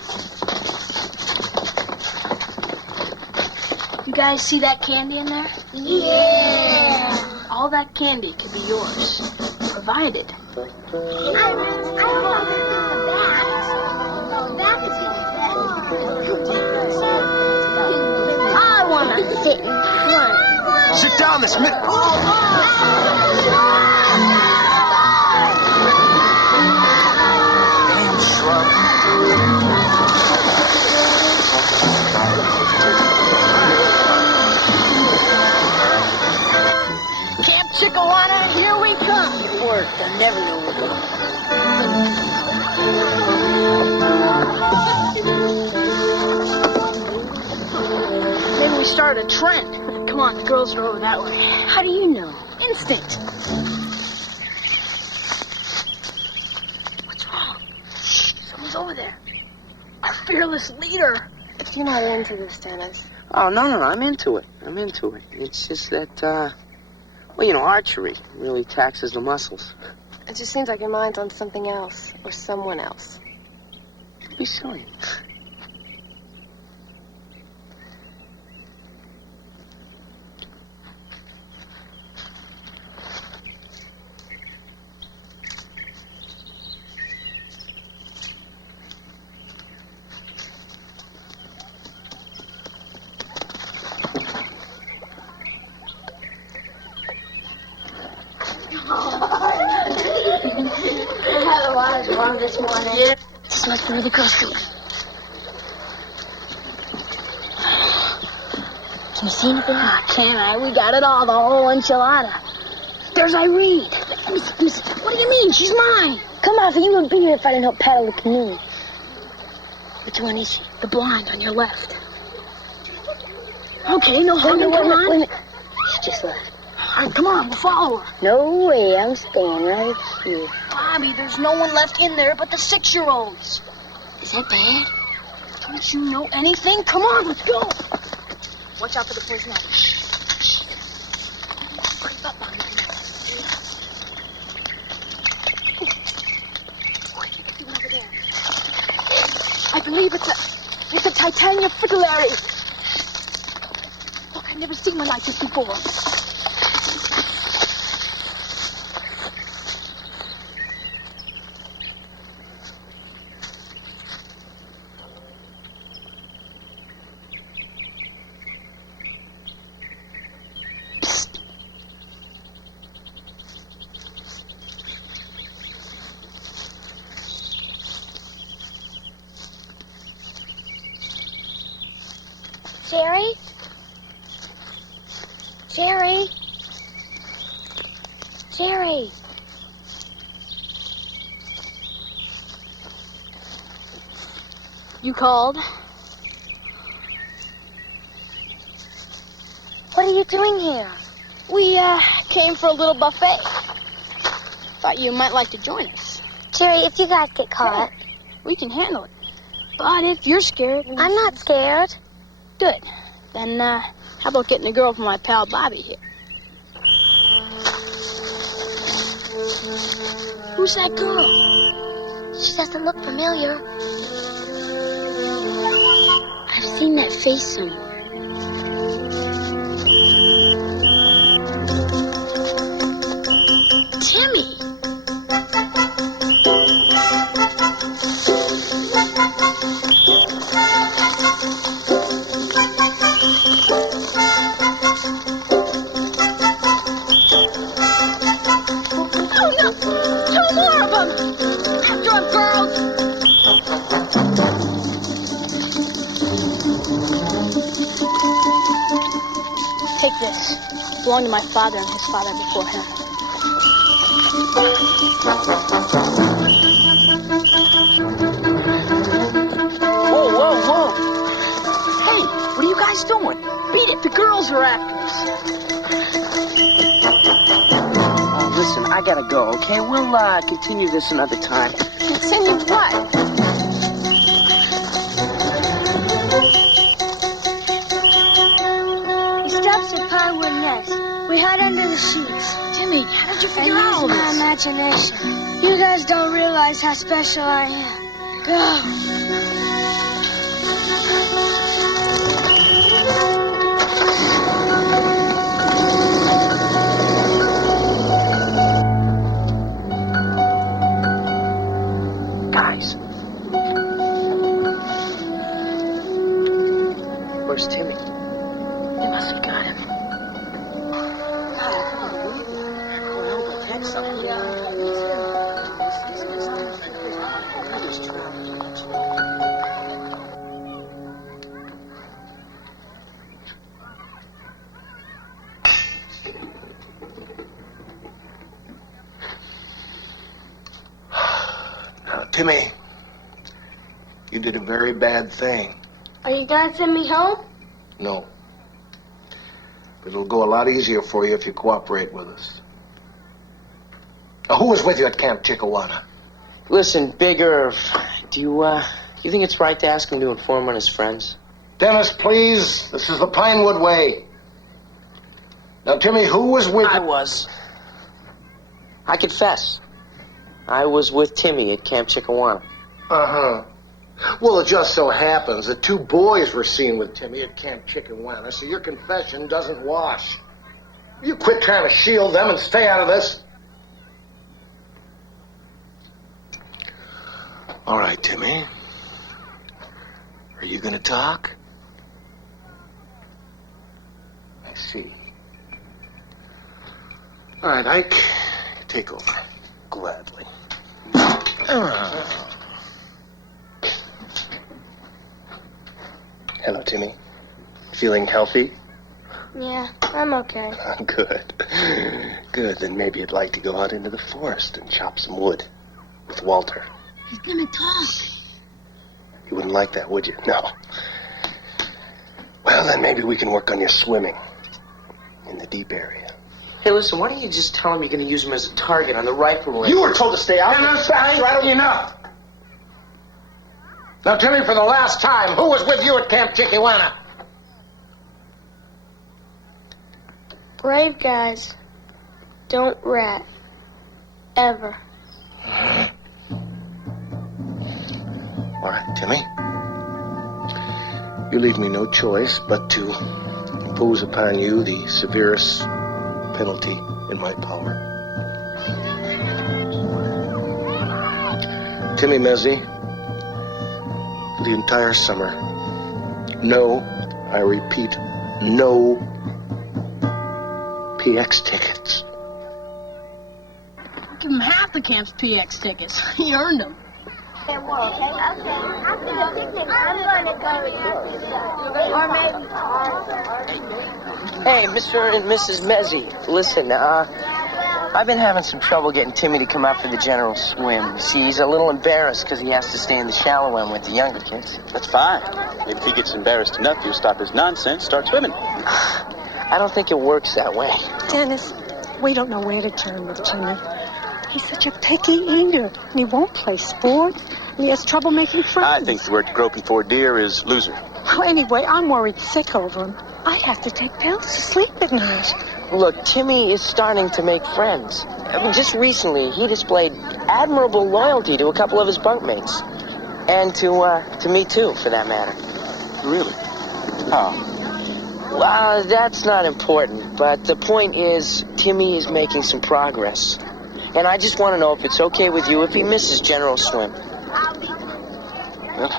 You guys see that candy in there? Yeah. All that candy could be yours, provided. I want to do the back. That is I want to sit in front. Sit down this minute. Damn shrub. Camp Chickawana, here we come. It worked. I never know what Maybe we start a trend. Come on, the girls are over that way. How do you know? Instinct. What's wrong? Shh, someone's over there. Our fearless leader. You're not into this, Dennis. Oh, no, I'm into it. It's just that, well, you know, archery really taxes the muscles. It just seems like your mind's on something else or someone else. Don't be silly. I had a lot of rum this morning. Yeah. This must be where the girls go. Can you see anything? Can't I? We got it all, the whole enchilada. There's Irene. Let me see. What do you mean? She's mine. Come on, so you wouldn't be here if I didn't help paddle the canoe. Which one is she? The blonde on your left. Okay, no hugging, come on. Wait a minute. She just left. All right, come on, we'll follow her. No way, I'm staying right here. Bobby, there's no one left in there but the 6-year-olds. Is that bad? Don't you know anything? Come on, let's go. Watch out for the poison ivy. Creep up on me. Over there. I believe it's a titanium fritillaries. Look, I've never seen one like this before. Jerry? Jerry? Jerry? You called? What are you doing here? We, came for a little buffet. Thought you might like to join us. Jerry, if you guys get caught... We can handle it. But if you're scared... I'm not scared. Good. Then, how about getting a girl from my pal Bobby here? Who's that girl? She doesn't look familiar. I've seen that face somewhere. Timmy! Oh, no! 2 more of them! After 'em, girls! Take this. It belonged to my father and his father before him. Whoa, whoa, whoa. Hey, what are you guys doing? Beat it, the girls are after us. Listen, I gotta go, okay? We'll, continue this another time. Continue what? The steps of Pinewood Nest. We hide under the sheets. Timmy, how did you I figure out all used my this? imagination. You guys don't realize how special I am. Go. Guys. Where's Timmy? They must have got him. Now, Timmy, you did a very bad thing. Are you gonna send me home? No. But it'll go a lot easier for you if you cooperate with us. Now, who was with you at Camp Chickawana? Listen, Big Irv, do you think it's right to ask him to inform on his friends? Dennis, please. This is the Pinewood way. Now, Timmy, who was with you? I confess. I was with Timmy at Camp Chickawana. Uh-huh. Well, it just so happens that 2 boys were seen with Timmy at Camp Chickawana, so your confession doesn't wash. You quit trying to shield them and stay out of this. All right, Timmy. Are you going to talk? I see. All right, Ike, take over. Gladly. Hello, Timmy. Feeling healthy? Yeah, I'm okay. Good. Good, then maybe you'd like to go out into the forest and chop some wood with Walter. He's gonna talk. You wouldn't like that, would you? No. Well, then maybe we can work on your swimming in the deep area. Hey, listen, why don't you just tell him you're going to use him as a target on the rifle range? You were told to stay out. Enough, Right enough. Now tell me for the last time, who was with you at Camp Chiquiwana? Brave guys don't rat. Ever. All right, Timmy. You leave me no choice but to impose upon you the severest penalty in my power. Timmy Mezzi, for the entire summer, no, I repeat, no PX tickets. Give him half the camp's PX tickets. He earned them. I'm gonna go. Or maybe. Hey, Mr. and Mrs. Mezzi, listen, I've been having some trouble getting Timmy to come out for the general swim. You see, he's a little embarrassed because he has to stay in the shallow end with the younger kids. That's fine. Maybe if he gets embarrassed enough, you'll stop his nonsense, start swimming. I don't think it works that way. Dennis, we don't know where to turn with Jimmy. He's such a picky eater, and he won't play sports, and he has trouble making friends. I think the word groping for a deer is loser. Well, anyway, I'm worried sick over him. I have to take pills to sleep at night. Look, Timmy is starting to make friends. I mean, just recently, he displayed admirable loyalty to a couple of his bunkmates. And to me, too, for that matter. Really? How? Well, that's not important, but the point is, Timmy is making some progress. And I just want to know if it's okay with you if he misses general swim. Well,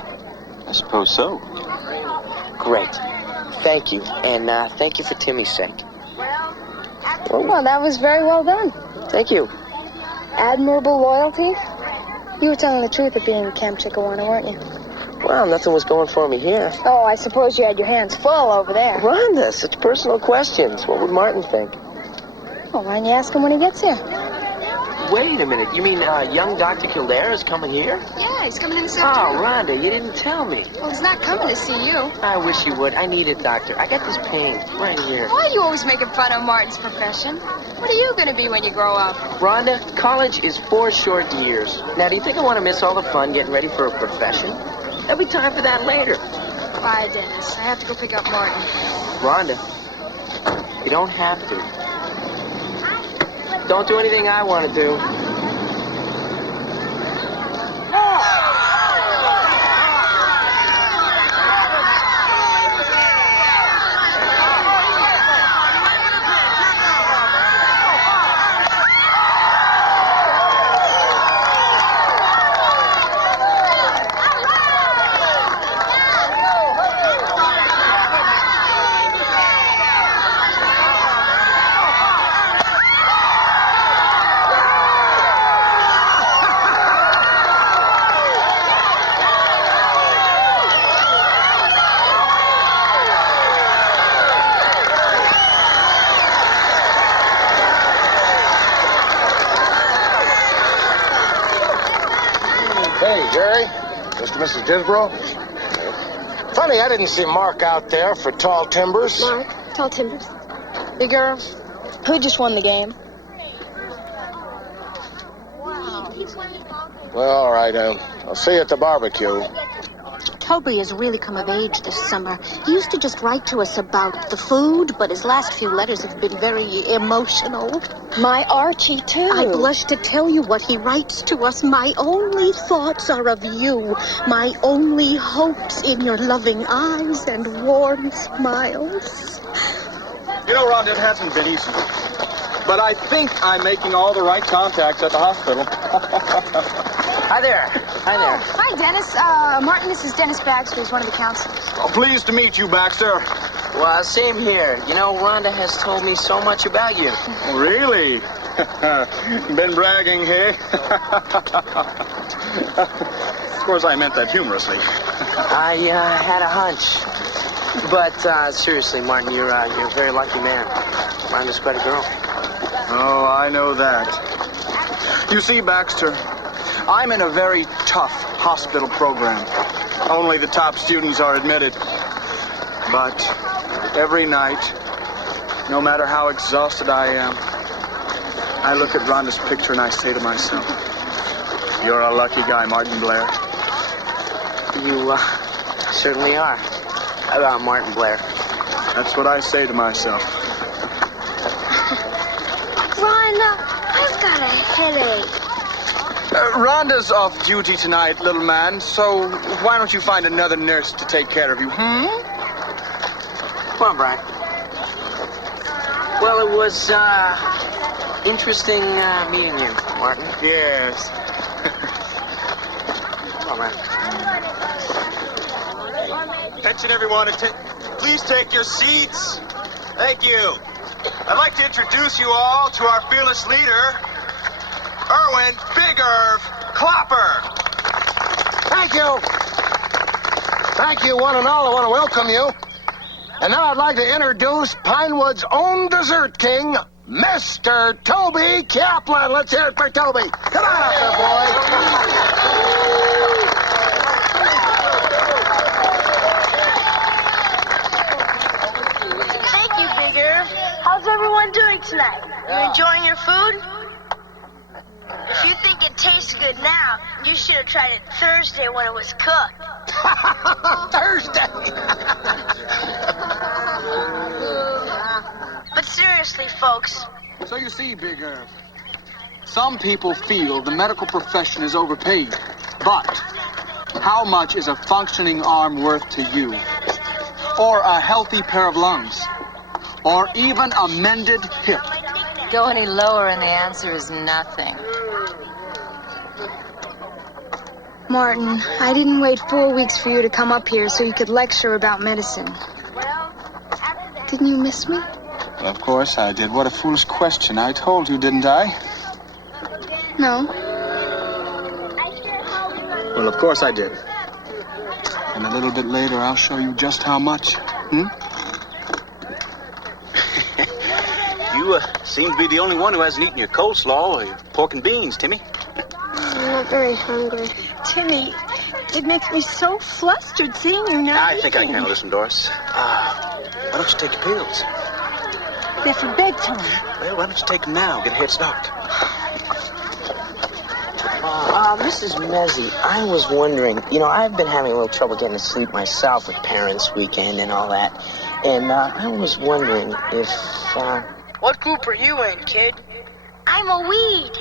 I suppose so. Great. Thank you. And thank you for Timmy's sake. Well, that was very well done. Thank you. Admirable loyalty. You were telling the truth at being at Camp Chiquiwana, weren't you? Well, nothing was going for me here. Oh, I suppose you had your hands full over there. Rhonda, such personal questions. What would Martin think? Well, why don't you ask him when he gets here? Wait a minute. You mean young Dr. Kildare is coming here? Yeah, he's coming in this Oh, afternoon. Rhonda, you didn't tell me. Well, he's not coming to see you. I wish you would. I need it, doctor. I got this pain right here. Why are you always making fun of Martin's profession? What are you going to be when you grow up? Rhonda, college is 4 short years. Now, do you think I want to miss all the fun getting ready for a profession? There'll be time for that later. Bye, Dennis. I have to go pick up Martin. Rhonda, you don't have to. Don't do anything I want to do. Hey, Jerry. Mr. and Mrs. Disbrow. Funny, I didn't see Mark out there for Tall Timbers. Mark, Tall Timbers. Hey, girls. Who just won the game? Well, all right. I'll see you at the barbecue. Toby has really come of age this summer. He used to just write to us about the food, but his last few letters have been very emotional. My Archie, too. I blush to tell you what he writes to us. My only thoughts are of you. My only hopes in your loving eyes and warm smiles. You know, Rhonda, it hasn't been easy. But I think I'm making all the right contacts at the hospital. Hi there. Hi there. Hi, Dennis. Martin, this is Dennis Baxter. He's one of the counselors. Oh, pleased to meet you, Baxter. Well, same here. You know, Rhonda has told me so much about you. Oh, really? Been bragging, hey? Of course, I meant that humorously. I had a hunch. But seriously, Martin, you're a very lucky man. Rhonda's quite a girl. Oh, I know that. You see, Baxter, I'm in a very tough hospital program. Only the top students are admitted. But every night, no matter how exhausted I am, I look at Rhonda's picture and I say to myself, you're a lucky guy, Martin Blair. You certainly are. About Martin Blair. That's what I say to myself. Rhonda, I've got a headache. Rhonda's off duty tonight, little man, so why don't you find another nurse to take care of you, Come on, Brian. Well, it was, interesting, meeting you, Martin. Yes. All right. Attention, everyone. Please take your seats. Thank you. I'd like to introduce you all to our fearless leader, Irwin Big Irv Clopper. Thank you. Thank you, one and all. I want to welcome you. And now I'd like to introduce Pinewood's own dessert king, Mr. Toby Kaplan. Let's hear it for Toby. Come on up there, boy. Thank you, Big Irv. How's everyone doing tonight? You enjoying your food? If you think it tastes good now, you should have tried it Thursday when it was cooked. Thursday. But seriously, folks, So you see, Big Irv, some people feel the medical profession is overpaid. But how much is a functioning arm worth to you? Or a healthy pair of lungs? Or even a mended hip? Go any lower and the answer is nothing. Martin, I didn't wait 4 weeks for you to come up here so you could lecture about medicine. Didn't you miss me? Well, of course I did. What a foolish question. I told you, didn't I? No. Well, of course I did. And a little bit later, I'll show you just how much. You seem to be the only one who hasn't eaten your coleslaw or your pork and beans, Timmy. I'm not very hungry. Timmy, it makes me so flustered seeing you now. I think I can handle this one, Doris. Why don't you take your pills? They're for bedtime. Well, why don't you take them now? Get a head start. Mrs. Mezzi, I was wondering, I've been having a little trouble getting to sleep myself with Parents' Weekend and all that. And I was wondering if, what group are you in, kid? I'm a weed.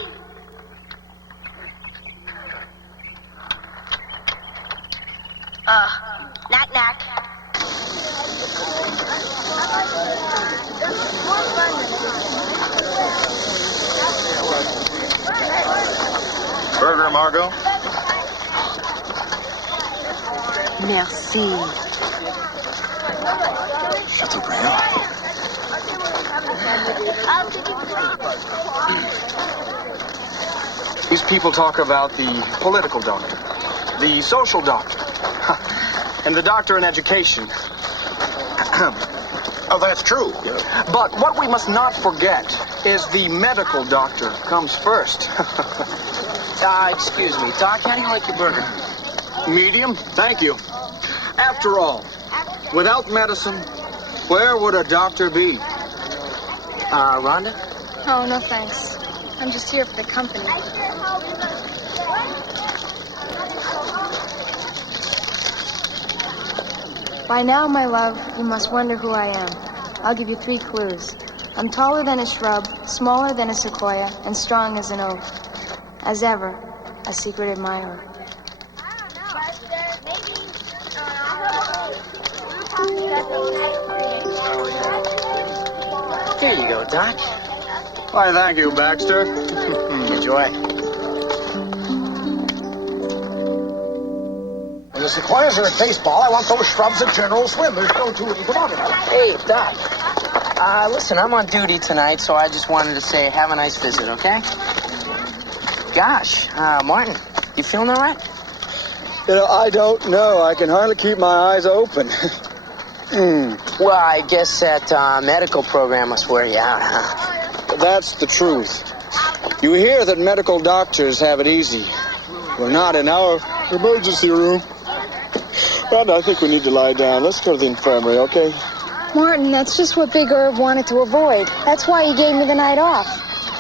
Knock, knock. Burger, Margot. Merci. Chateaubriand. These people talk about the political doctor, the social doctor, and the doctor in education. Oh, that's true. But what we must not forget is the medical doctor comes first. excuse me, Doc, how do you like your burger? Medium, thank you. After all, without medicine, where would a doctor be? Rhonda? Oh, no thanks. I'm just here for the company. By now, my love, you must wonder who I am. I'll give you 3 clues. I'm taller than a shrub, smaller than a sequoia, and strong as an oak. As ever, a secret admirer. There you go, Doc. Why, thank you, Baxter. Enjoy. When the Sequoias are at baseball, I want those shrubs at General Swim. There's no two of them. Come on. Hey, Doc. Listen, I'm on duty tonight, so I just wanted to say have a nice visit, okay? Gosh, Martin, you feeling all right? I don't know. I can hardly keep my eyes open. Well, I guess that medical program must wear you out, huh? that's the truth. You hear that medical doctors have it easy. We're not in our emergency room. Brenda, I think we need to lie down. Let's go to the infirmary, okay? Martin, that's just what Big Irv wanted to avoid. That's why he gave me the night off.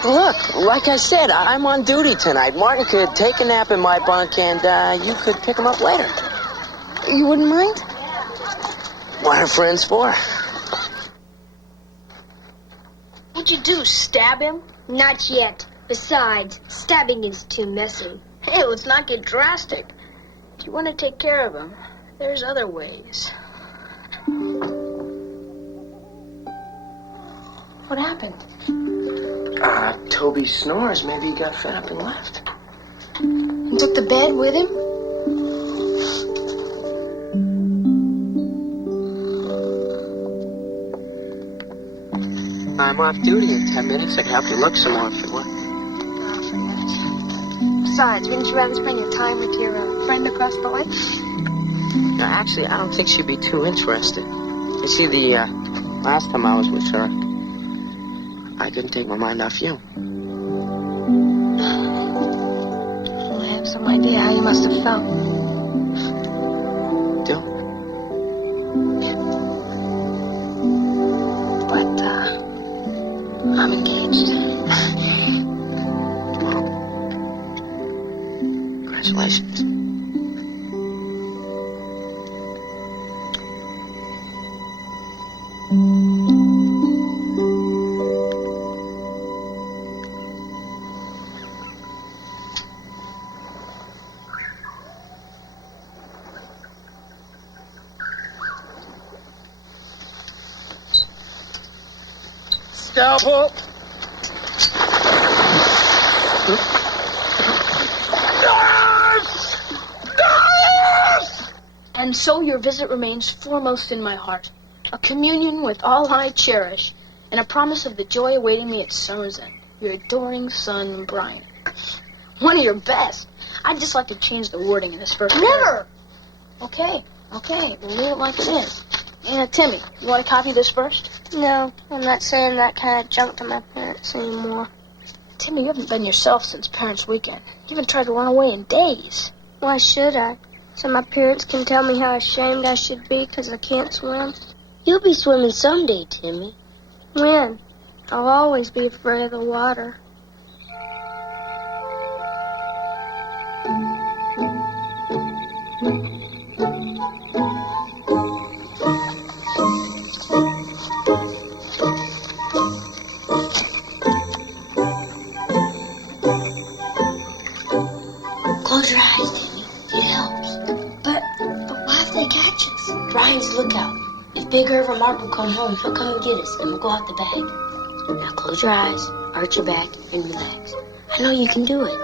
Look, like I said, I'm on duty tonight. Martin could take a nap in my bunk, and you could pick him up later. You wouldn't mind? What are friends for? What'd you do, stab him? Not yet. Besides, stabbing is too messy. Hey, let's not get drastic. If you want to take care of him, there's other ways. What happened? Toby snores. Maybe he got fed up and left. He took the bed with him? I'm off duty in 10 minutes. I can help you look some more if you want. Besides, wouldn't you rather spend your time with your friend across the way? No, actually, I don't think she'd be too interested. You see, the last time I was with her, I couldn't take my mind off you. I have some idea how you must have felt. Do? But, I'm engaged. Congratulations. Scalpel! And so your visit remains foremost in my heart. A communion with all I cherish, and a promise of the joy awaiting me at summer's end. Your adoring son, Brian. One of your best. I'd just like to change the wording in this first Never! Okay, we'll leave it like it is. Timmy, you want to copy this first? No, I'm not saying that kind of junk to my parents anymore. Timmy, you haven't been yourself since Parents' Weekend. You haven't tried to run away in days. Why should I? So my parents can tell me how ashamed I should be because I can't swim? You'll be swimming someday, Timmy. When? I'll always be afraid of the water. Close your eyes, Timmy. It helps. But why if they catch us? Brian's lookout. If Big Irv or Mark will come home, he'll come and get us, and we'll go out the back. Now close your eyes, arch your back, and relax. I know you can do it.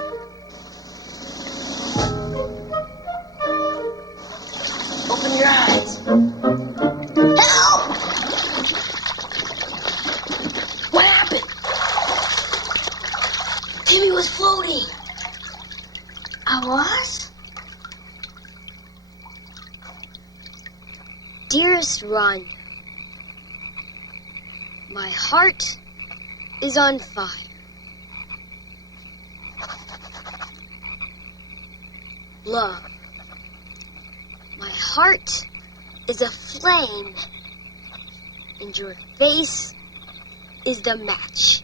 Open your eyes. Help! What happened? Timmy was floating. I was? Dearest Ron, my heart is on fire. Love, my heart is a flame, and your face is the match.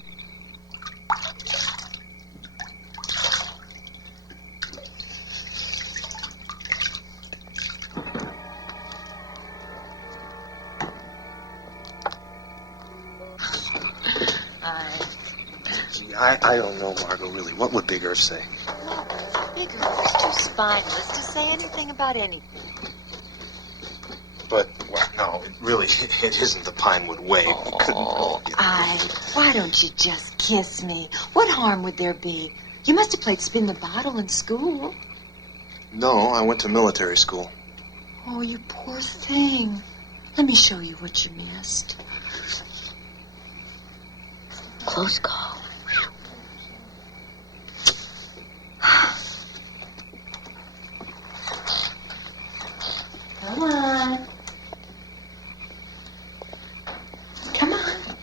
I don't know, Margot, really. What would Big Irv say? Big Irv is too spineless to say anything about anything. But, well, no, really, it isn't the Pinewood way. We couldn't all get Why don't you just kiss me? What harm would there be? You must have played spin the bottle in school. No, I went to military school. Oh, you poor thing. Let me show you what you missed. Close call. Come on. Come on.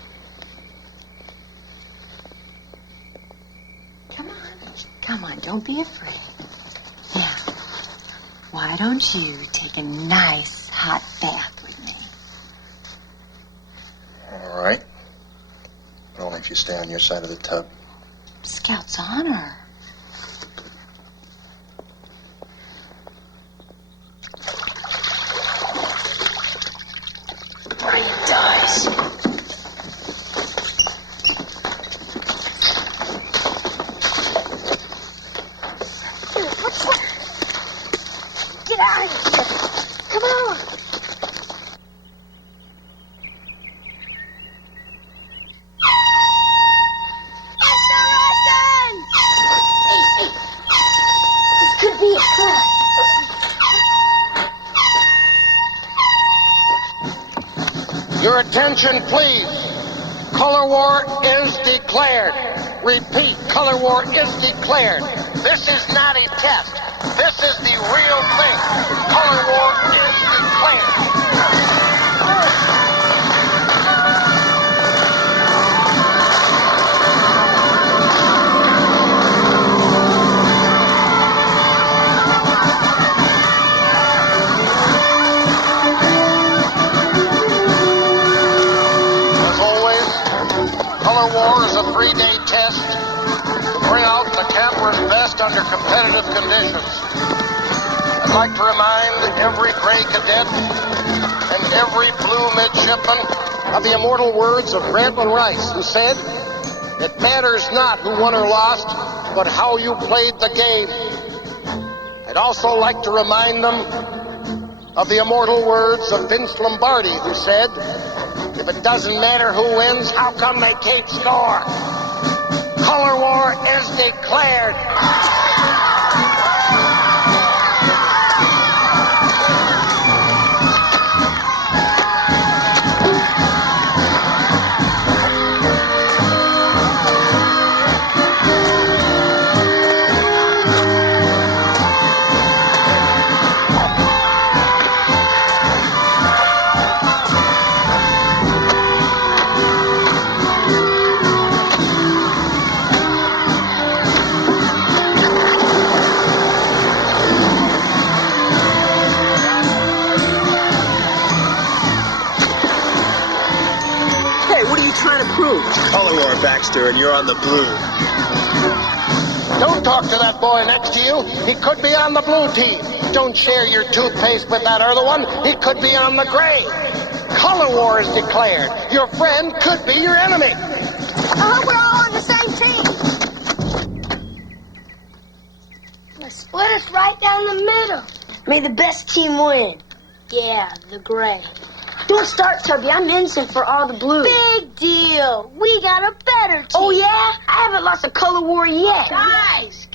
Don't be afraid. Now, why don't you take a nice hot bath with me? All right. But only if you stay on your side of the tub. Scout's honor. Brian dies. Get out of here. Come on. This could be a trap. Your attention, please. Color war is declared. Repeat, color war is declared. This is not a test. This is the real thing. Color war is declared. As always, color war is a 3-day test to bring out the camper's best under competitive conditions. I'd like to remind every gray cadet and every blue midshipman of the immortal words of Grantland Rice, who said, "It matters not who won or lost, but how you played the game." I'd also like to remind them of the immortal words of Vince Lombardi, who said, "If it doesn't matter who wins, how come they keep score?" Color war is declared. Color war, Baxter, and you're on the blue. Don't talk to that boy next to you. He could be on the blue team. Don't share your toothpaste with that other one. He could be on the gray. Color war is declared. Your friend could be your enemy. I hope we're all on the same team. Now split us right down the middle. May the best team win. Yeah, the gray. Don't start, Tubby. I'm innocent for all the blue. Big deal. We got a better team. Oh, yeah? I haven't lost a color war yet. Guys,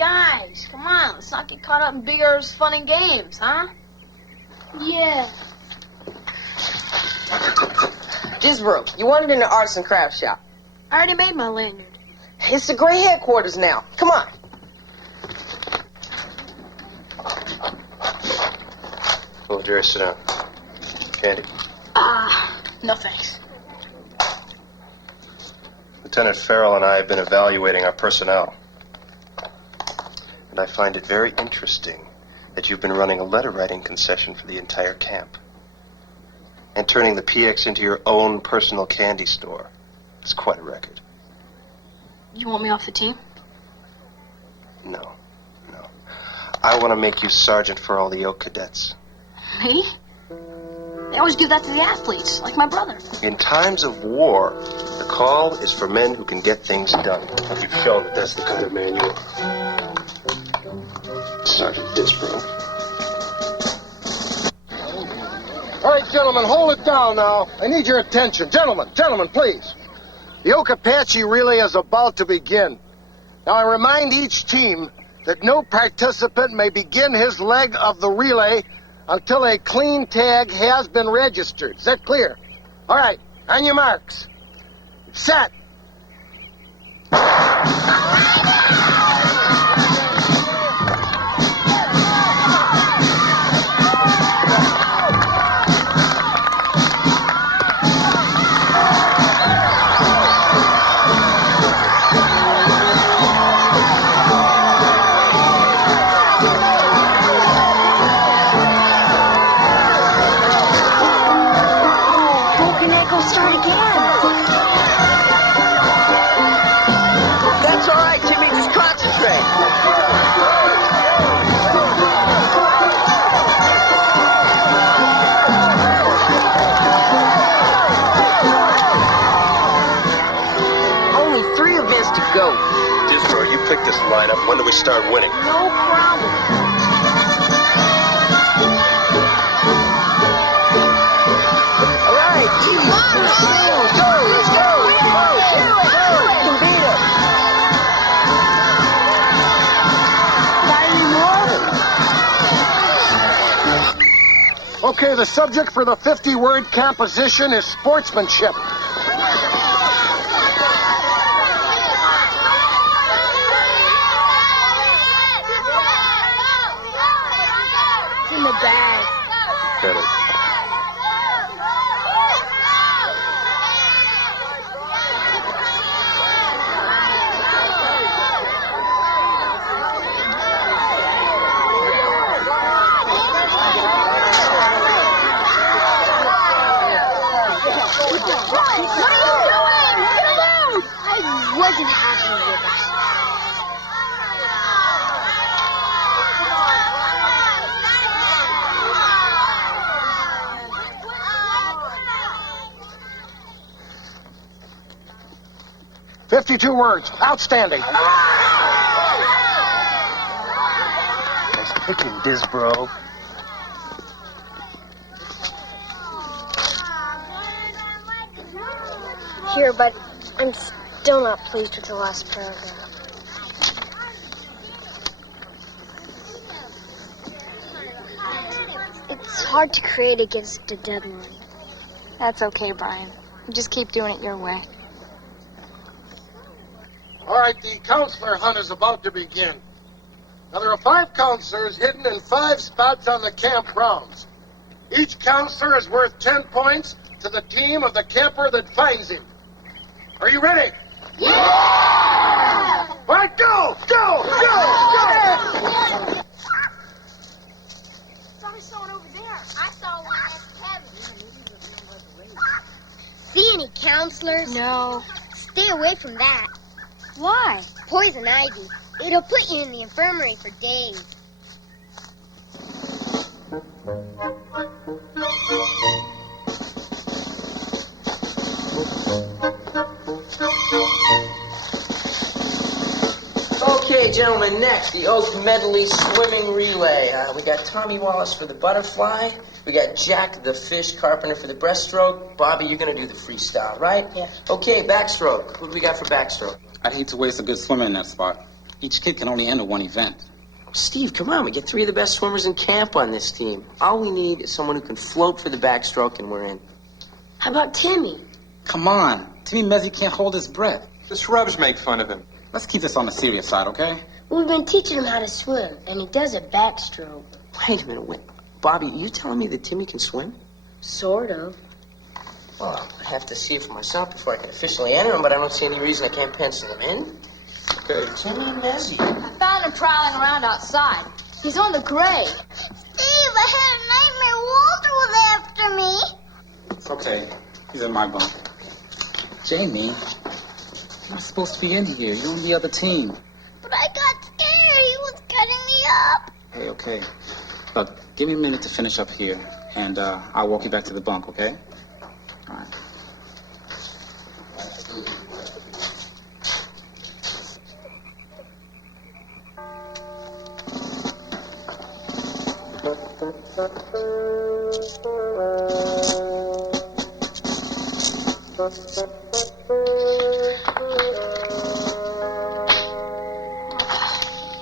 come on. Let's not get caught up in big Earth's fun and games, huh? Yeah. Gisbro, you wanted in the arts and crafts shop. I already made my lanyard. It's the gray headquarters now. Come on. Oh, Jerry, sit down. Candy. No thanks. Lieutenant Farrell and I have been evaluating our personnel. And I find it very interesting that you've been running a letter-writing concession for the entire camp. And turning the PX into your own personal candy store. It's quite a record. You want me off the team? No. I want to make you sergeant for all the Oak cadets. Me? They always give that to the athletes, like my brother. In times of war, the call is for men who can get things done. You've shown that that's the kind of man you are. Sergeant Ditzbro. All right, gentlemen, hold it down now. I need your attention. Gentlemen, please. The Oak Apache relay is about to begin. Now, I remind each team that no participant may begin his leg of the relay until a clean tag has been registered. Is that clear? All right, on your marks. Set. lineup. When do we start winning? No problem. All right, let's go. Okay, the subject for the 50-word composition is sportsmanship. It's in the bag. Get it. I wasn't happy with it. "52 words. Outstanding." Nice picking, Diz, bro. Here, but I'm still not pleased with the last paragraph. It's hard to create against the deadline. That's okay, Brian. You just keep doing it your way. All right, the counselor hunt is about to begin. Now, there are 5 counselors hidden in 5 spots on the camp grounds. Each counselor is worth 10 points to the team of the camper that finds him. Are you ready? Yeah! All right, go! I saw one over there. I saw one next to Kevin. See any counselors? No. Stay away from that. Why? Poison ivy. It'll put you in the infirmary for days. Okay, gentlemen, next, the Oak Medley Swimming Relay. We got Tommy Wallace for the butterfly. We got Jack the Fish Carpenter for the breaststroke. Bobby, you're going to do the freestyle, right? Yeah. Okay, backstroke. What do we got for backstroke? I'd hate to waste a good swimmer in that spot. Each kid can only enter one event. Steve, come on. We get 3 of the best swimmers in camp on this team. All we need is someone who can float for the backstroke, and we're in. How about Timmy? Come on. Timmy Mezzi can't hold his breath. The scrubs make fun of him. Let's keep this on the serious side, okay? We've been teaching him how to swim, and he does a backstroke. Wait a minute. Wait. Bobby, you telling me that Timmy can swim? Sort of. Well, I have to see it for myself before I can officially enter him, but I don't see any reason I can't pencil him in. Okay. Timmy and Mezzi. I found him prowling around outside. He's on the grave. Steve, I had a nightmare. Walter was after me. It's okay. He's in my bunk. Jamie, you're not supposed to be in here. You're on the other team. But I got scared. He was cutting me up. Okay. Look, give me a minute to finish up here, and I'll walk you back to the bunk, okay? All right.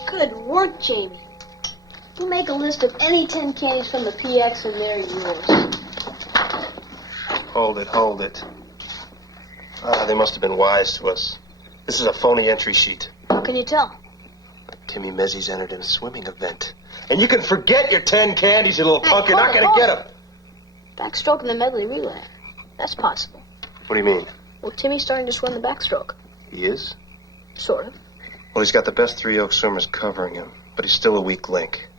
Good work, Jamie. We'll make a list of any 10 candies from the PX and they're yours. Hold it. They must have been wise to us. This is a phony entry sheet. How can you tell? Timmy Mezzi's entered in a swimming event. And you can forget your 10 candies, you little punk. You're not going to get them. Backstroke in the medley relay. That's possible. What do you mean? Well, Timmy's starting to swim the backstroke. He is? Sort of. Well, he's got the best 3 Oak swimmers covering him, but he's still a weak link.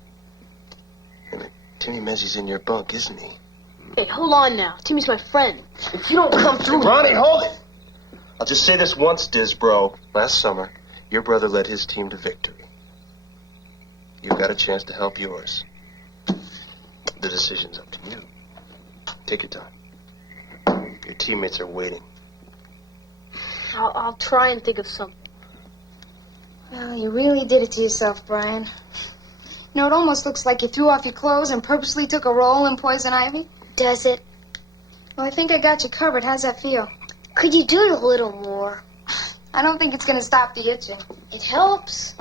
And Timmy Mezzi's in your bunk, isn't he? Hey, hold on now. Timmy's my friend. If you don't come through... Ronnie, hold it! I'll just say this once, Diz, bro. Last summer, your brother led his team to victory. You've got a chance to help yours. The decision's up to you. Take your time. Your teammates are waiting. I'll try and think of something. Well, you really did it to yourself, Brian. You know, it almost looks like you threw off your clothes and purposely took a roll in poison ivy. Does it? Well, I think I got you covered. How's that feel? Could you do it a little more? I don't think it's going to stop the itching. It helps.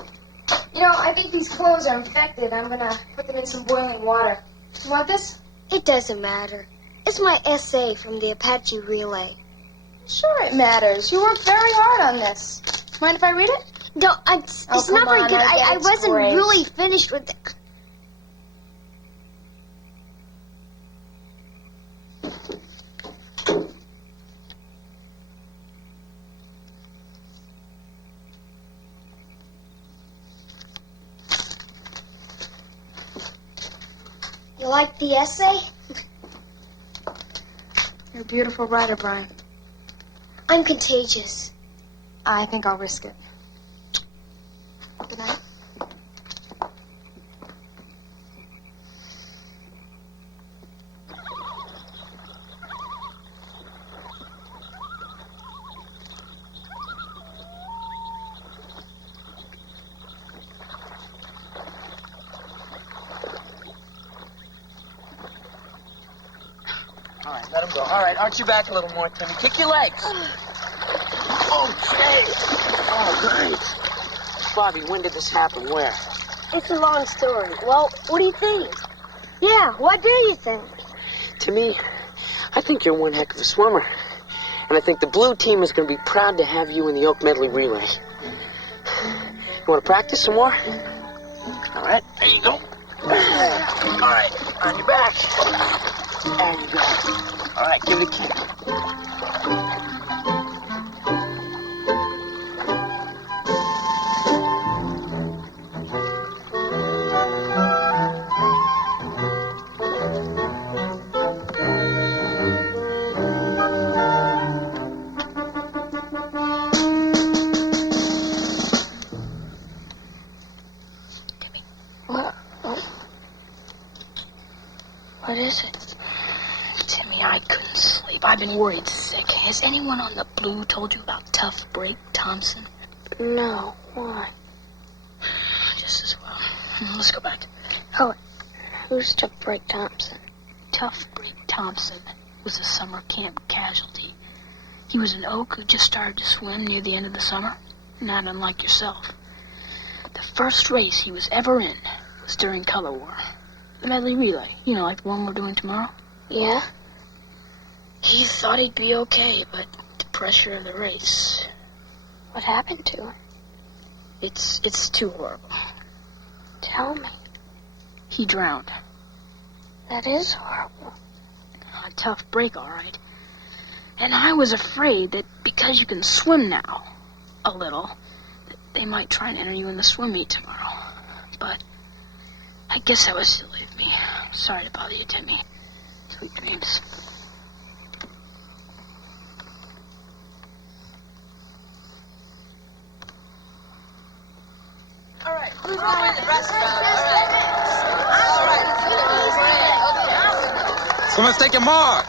You know, I think these clothes are infected. I'm going to put them in some boiling water. You want this? It doesn't matter. It's my essay from the Apache Relay. Sure it matters. You worked very hard on this. Mind if I read it? No, it's come not very on, good. I get I it's wasn't great. really finished with it. You like the essay? You're a beautiful writer, Brian. I'm contagious. I think I'll risk it. Good night. All right, let him go. All right, arch your back a little more, Timmy. Kick your legs. Okay. All right. Bobby, when did this happen? Where? It's a long story. Well, what do you think? Yeah, what do you think? To me, I think you're one heck of a swimmer. And I think the blue team is going to be proud to have you in the Oak Medley Relay. You want to practice some more? All right, there you go. All right, on your back. There you go. All right, give it a kick. What is it? Timmy, I couldn't sleep. I've been worried sick. Has anyone on the Blue told you about Tough Break Thompson? No, why? Just as well. Let's go back. Oh, who's Tough Break Thompson? Tough Break Thompson was a summer camp casualty. He was an oak who just started to swim near the end of the summer, not unlike yourself. The first race he was ever in was during Color War. The Medley Relay, you know, like the one we're doing tomorrow. Yeah? He thought he'd be okay, but the pressure of the race... What happened to him? It's too horrible. Tell me. He drowned. That is horrible. A tough break, all right. And I was afraid that because you can swim now, a little, that they might try and enter you in the swim meet tomorrow. But I guess that was silly of me. Sorry to bother you, Timmy. Sweet dreams. All right, who's going to win the best Someone's taking mark.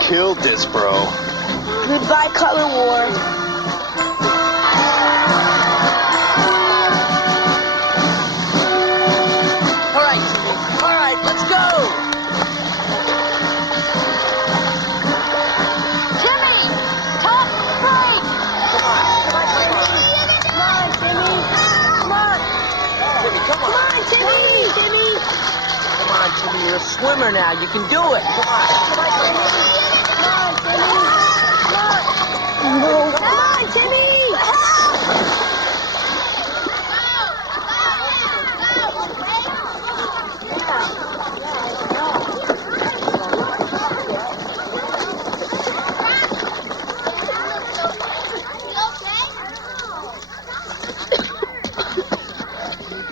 Killed this, bro. Goodbye, Color War. All right, Timmy. All right, let's go. Timmy! Tough break! Come on, Timmy. Come on. Timmy, come on. Come on, Timmy. Timmy. Come on, Timmy. You're a swimmer now. You can do it. Come on. Come on, Timmy. Come on, Timmy. Come on. No. Come on, Timmy!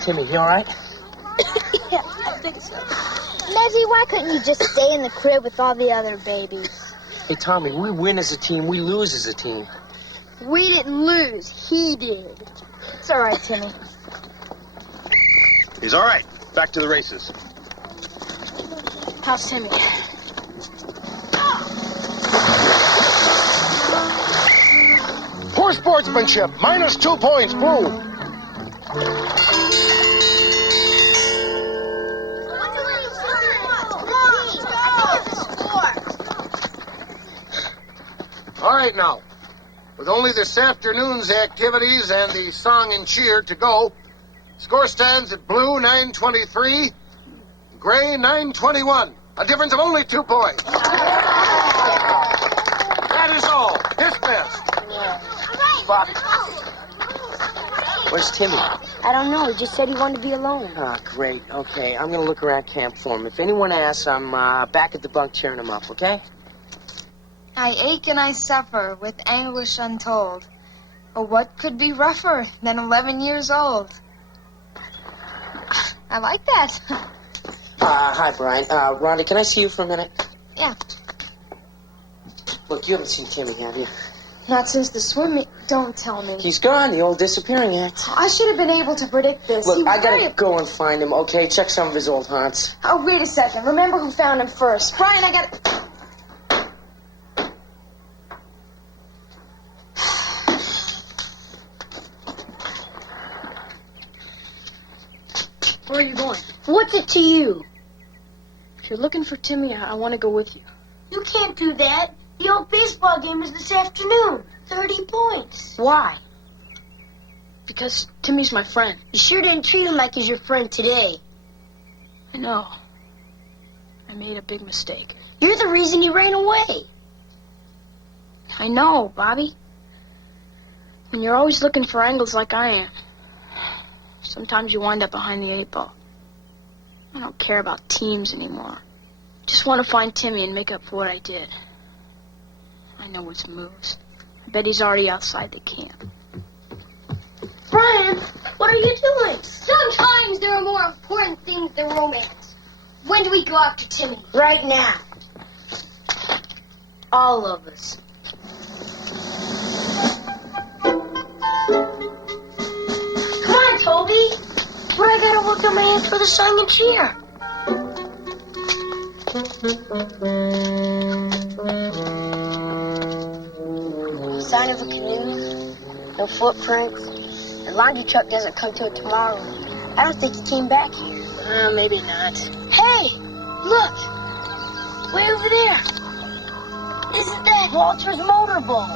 Timmy, you all right? Yeah, I think so. Nezzy, why couldn't you just stay in the crib with all the other babies? Hey, Tommy, we win as a team, we lose as a team. We didn't lose. He did. It's all right, Timmy. He's all right. Back to the races. How's Timmy? Poor sportsmanship. -2 points. Blue. All right, now. With only this afternoon's activities and the song and cheer to go, score stands at blue 923, gray 921. A difference of only 2 points. That is all. Dismissed. Bobby. Where's Timmy? I don't know. He just said he wanted to be alone. Ah, great. Okay, I'm going to look around camp for him. If anyone asks, I'm back at the bunk cheering him up, okay? I ache and I suffer with anguish untold. But what could be rougher than 11 years old? I like that. Hi, Brian. Rhonda, can I see you for a minute? Yeah. Look, you haven't seen Timmy, have you? Not since the swim meet. Don't tell me. He's gone, the old disappearing act. I should have been able to predict this. Look, He was I gotta very- go and find him, okay? Check some of his old haunts. Oh, wait a second. Remember who found him first. Brian, I gotta... Where are you going? What's it to you? If you're looking for Timmy, I want to go with you. You can't do that. The old baseball game is this afternoon. 30 points. Why? Because Timmy's my friend. You sure didn't treat him like he's your friend today. I know. I made a big mistake. You're the reason he ran away. I know, Bobby. When you're always looking for angles like I am, sometimes you wind up behind the 8 ball. I don't care about teams anymore. Just want to find Timmy and make up for what I did. I know his moves. I bet he's already outside the camp. Brian, what are you doing? Sometimes there are more important things than romance. When do we go after Timmy? Right now. All of us. Come on, Toby. But I gotta work on my hands for the song and cheer. Sign of a canoe. No footprints. The laundry truck doesn't come till tomorrow. I don't think he came back here. Maybe not. Hey, look. Way over there. Isn't that Walter's motorboat?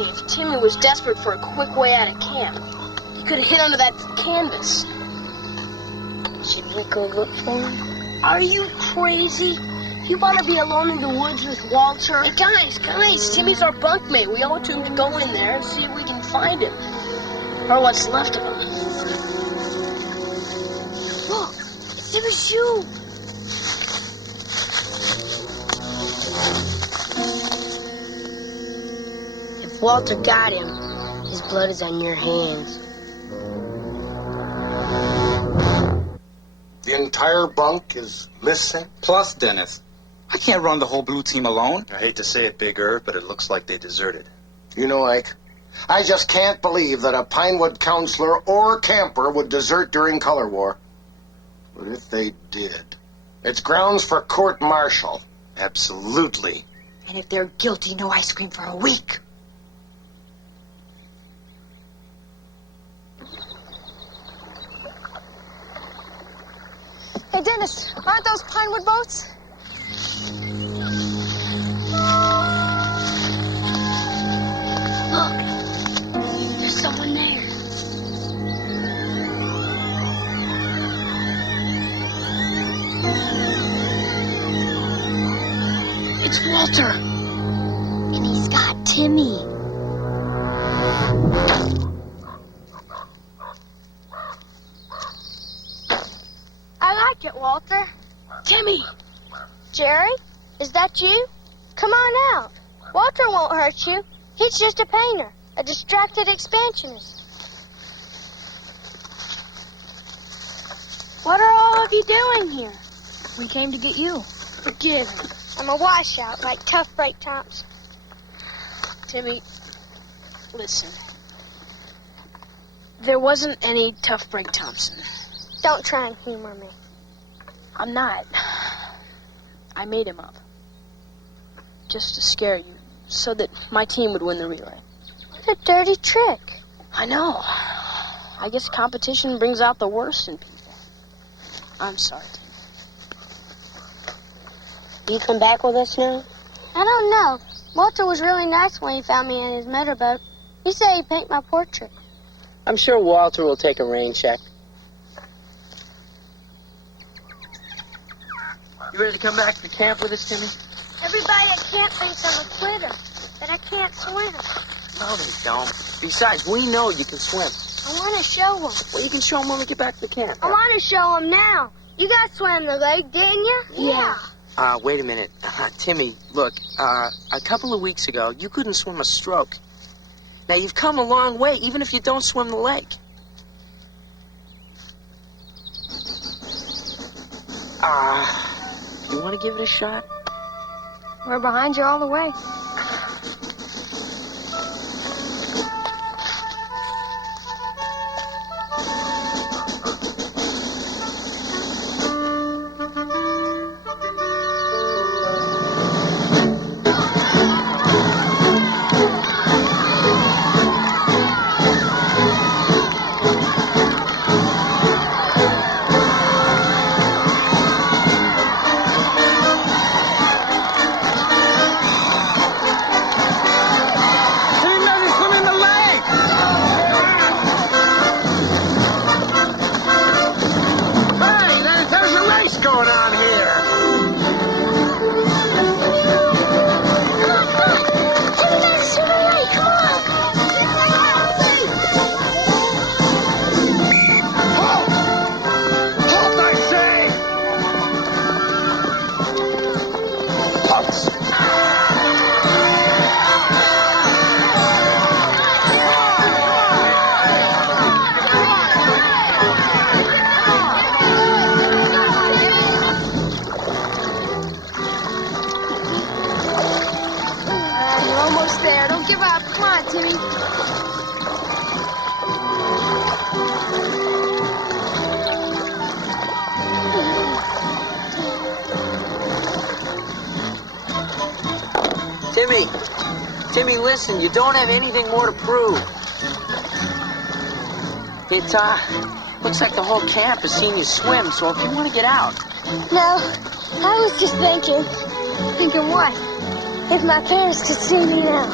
If Timmy was desperate for a quick way out of camp, he could have hid under that canvas. Should we go look for him? Are you crazy? You want to be alone in the woods with Walter? Hey, guys, Timmy's our bunkmate. We owe it to him to go in there and see if we can find him. Or what's left of him. Look, it's Timmy's shoe. If Walter got him, his blood is on your hands. The entire bunk is missing? Plus Dennis. I can't run the whole blue team alone. I hate to say it, Big Irv, but it looks like they deserted. You know, Ike, I just can't believe that a Pinewood counselor or camper would desert during color war. But if they did, it's grounds for court-martial. Absolutely. And if they're guilty, no ice cream for a week. Hey, Dennis, aren't those Pinewood boats? Look, there's someone there. It's Walter. And he's got Timmy. like it, Walter. Timmy! Jerry, is that you? Come on out. Walter won't hurt you. He's just a painter, a distracted expansionist. What are all of you doing here? We came to get you. Forgive me. I'm a washout, like Tough Break Thompson. Timmy, listen. There wasn't any Tough Break Thompson. Don't try and humor me. I'm not. I made him up. Just to scare you, so that my team would win the relay. What a dirty trick. I know. I guess competition brings out the worst in people. I'm sorry. You come back with us now? I don't know. Walter was really nice when he found me in his motorboat. He said he'd paint my portrait. I'm sure Walter will take a rain check. You ready to come back to camp with us, Timmy? Everybody at camp thinks I'm a quitter, that I can't swim. No, they don't. Besides, we know you can swim. I want to show them. Well, you can show them when we get back to the camp. I want to show them now. You guys swam the lake, didn't you? Yeah. Wait a minute. Timmy, look, a couple of weeks ago, you couldn't swim a stroke. Now, you've come a long way, even if you don't swim the lake. You want to give it a shot? We're behind you all the way. Timmy, listen, you don't have anything more to prove. It, looks like the whole camp has seen you swim, so if you want to get out. No, I was just thinking. Thinking what? If my parents could see me now.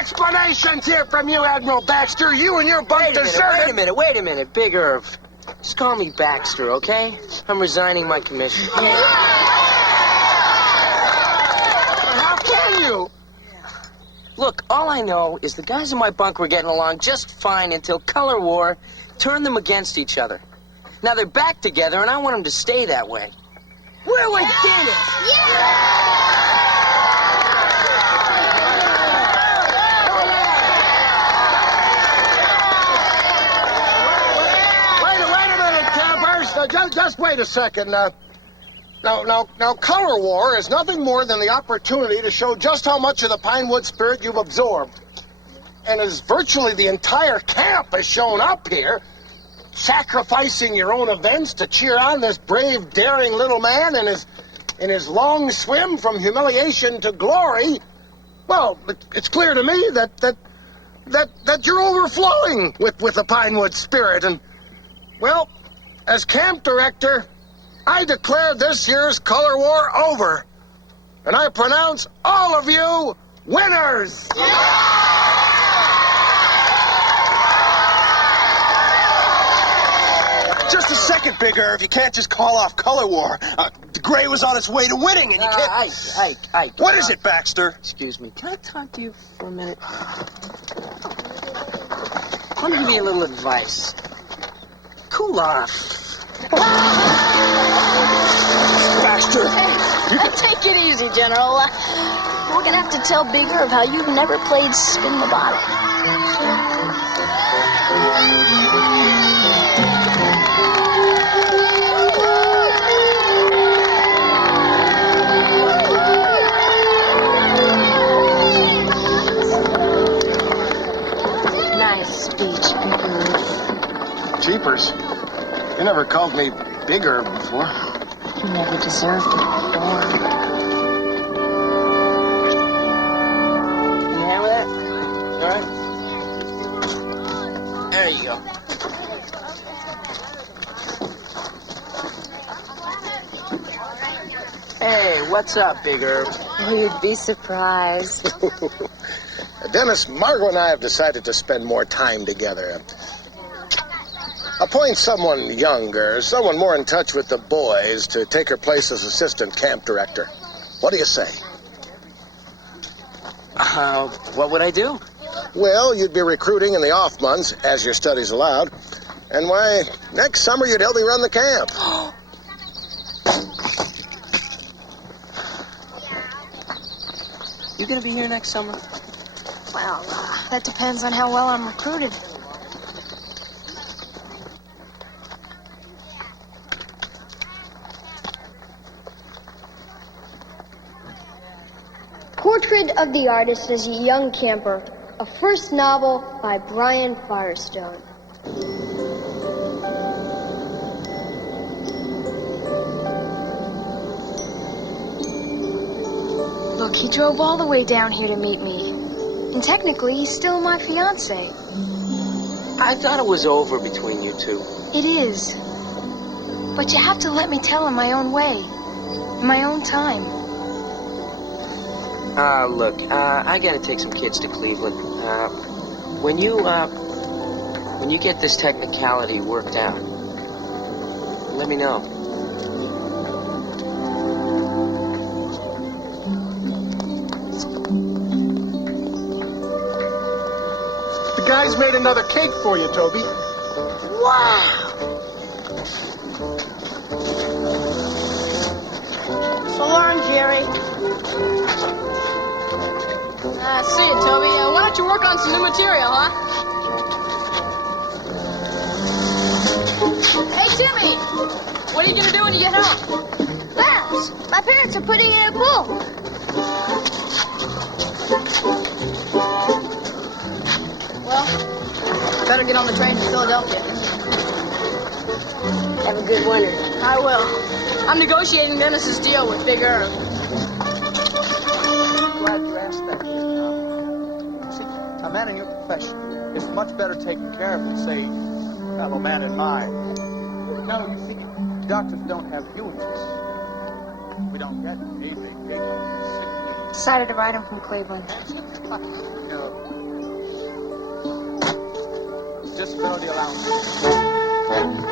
Explanations here from you, Admiral Baxter. You and your bunk deserted. Wait a minute, Big Irv. Just call me Baxter, okay? I'm resigning my commission. How can you? Look, all I know is the guys in my bunk were getting along just fine until color war turned them against each other. Now they're back together, and I want them to stay that way. We're with Dennis. Just wait a second. Now, color war is nothing more than the opportunity to show just how much of the Pinewood spirit you've absorbed. And as virtually the entire camp has shown up here, sacrificing your own events to cheer on this brave, daring little man in his long swim from humiliation to glory, well, it's clear to me that that you're overflowing with the Pinewood spirit. And, well, as camp director, I declare this year's color war over. And I pronounce all of you winners! Just a second, Big Irv. You can't just call off color war. The Gray was on its way to winning, and you can't... Ike. What is it, Baxter? Excuse me. Can I talk to you for a minute? Let me give you a little advice. Cool off. Baxter! Take it easy, General. We're gonna have to tell Big Irv how you've never played Spin the Bottle. Nice speech, Jeepers. You never called me Big Irv before. You never deserved it before. You hand with that? All right. There you go. Hey, what's up, Big Irv? Oh, you'd be surprised. Dennis, Margot and I have decided to spend more time together. Appoint someone younger, someone more in touch with the boys to take her place as assistant camp director. What do you say? What would I do? Well, you'd be recruiting in the off months, as your studies allowed. And why, next summer you'd help me run the camp. You gonna be here next summer? Well, that depends on how well I'm recruited. Portrait of the Artist as a Young Camper, a first novel by Brian Firestone. Look, he drove all the way down here to meet me. And technically, he's still my fiancé. I thought it was over between you two. It is. But you have to let me tell him my own way. In my own time. Look, I gotta take some kids to Cleveland. When you get this technicality worked out, let me know. The guys made another cake for you, Toby. Wow! So long, Jerry. See you, Toby. Why don't you work on some new material, huh? Hey, Timmy! What are you gonna do when you get home? Baths! My parents are putting in a pool. Well, better get on the train to Philadelphia. Have a good winter. I will. I'm negotiating Dennis's deal with Big Irv. Glad you asked that. See, a man in your profession is much better taken care of than, say, a fellow man in mine. No, you see, doctors don't have unions. We don't get any vacation. Decided to ride him from Cleveland. Disability allowance.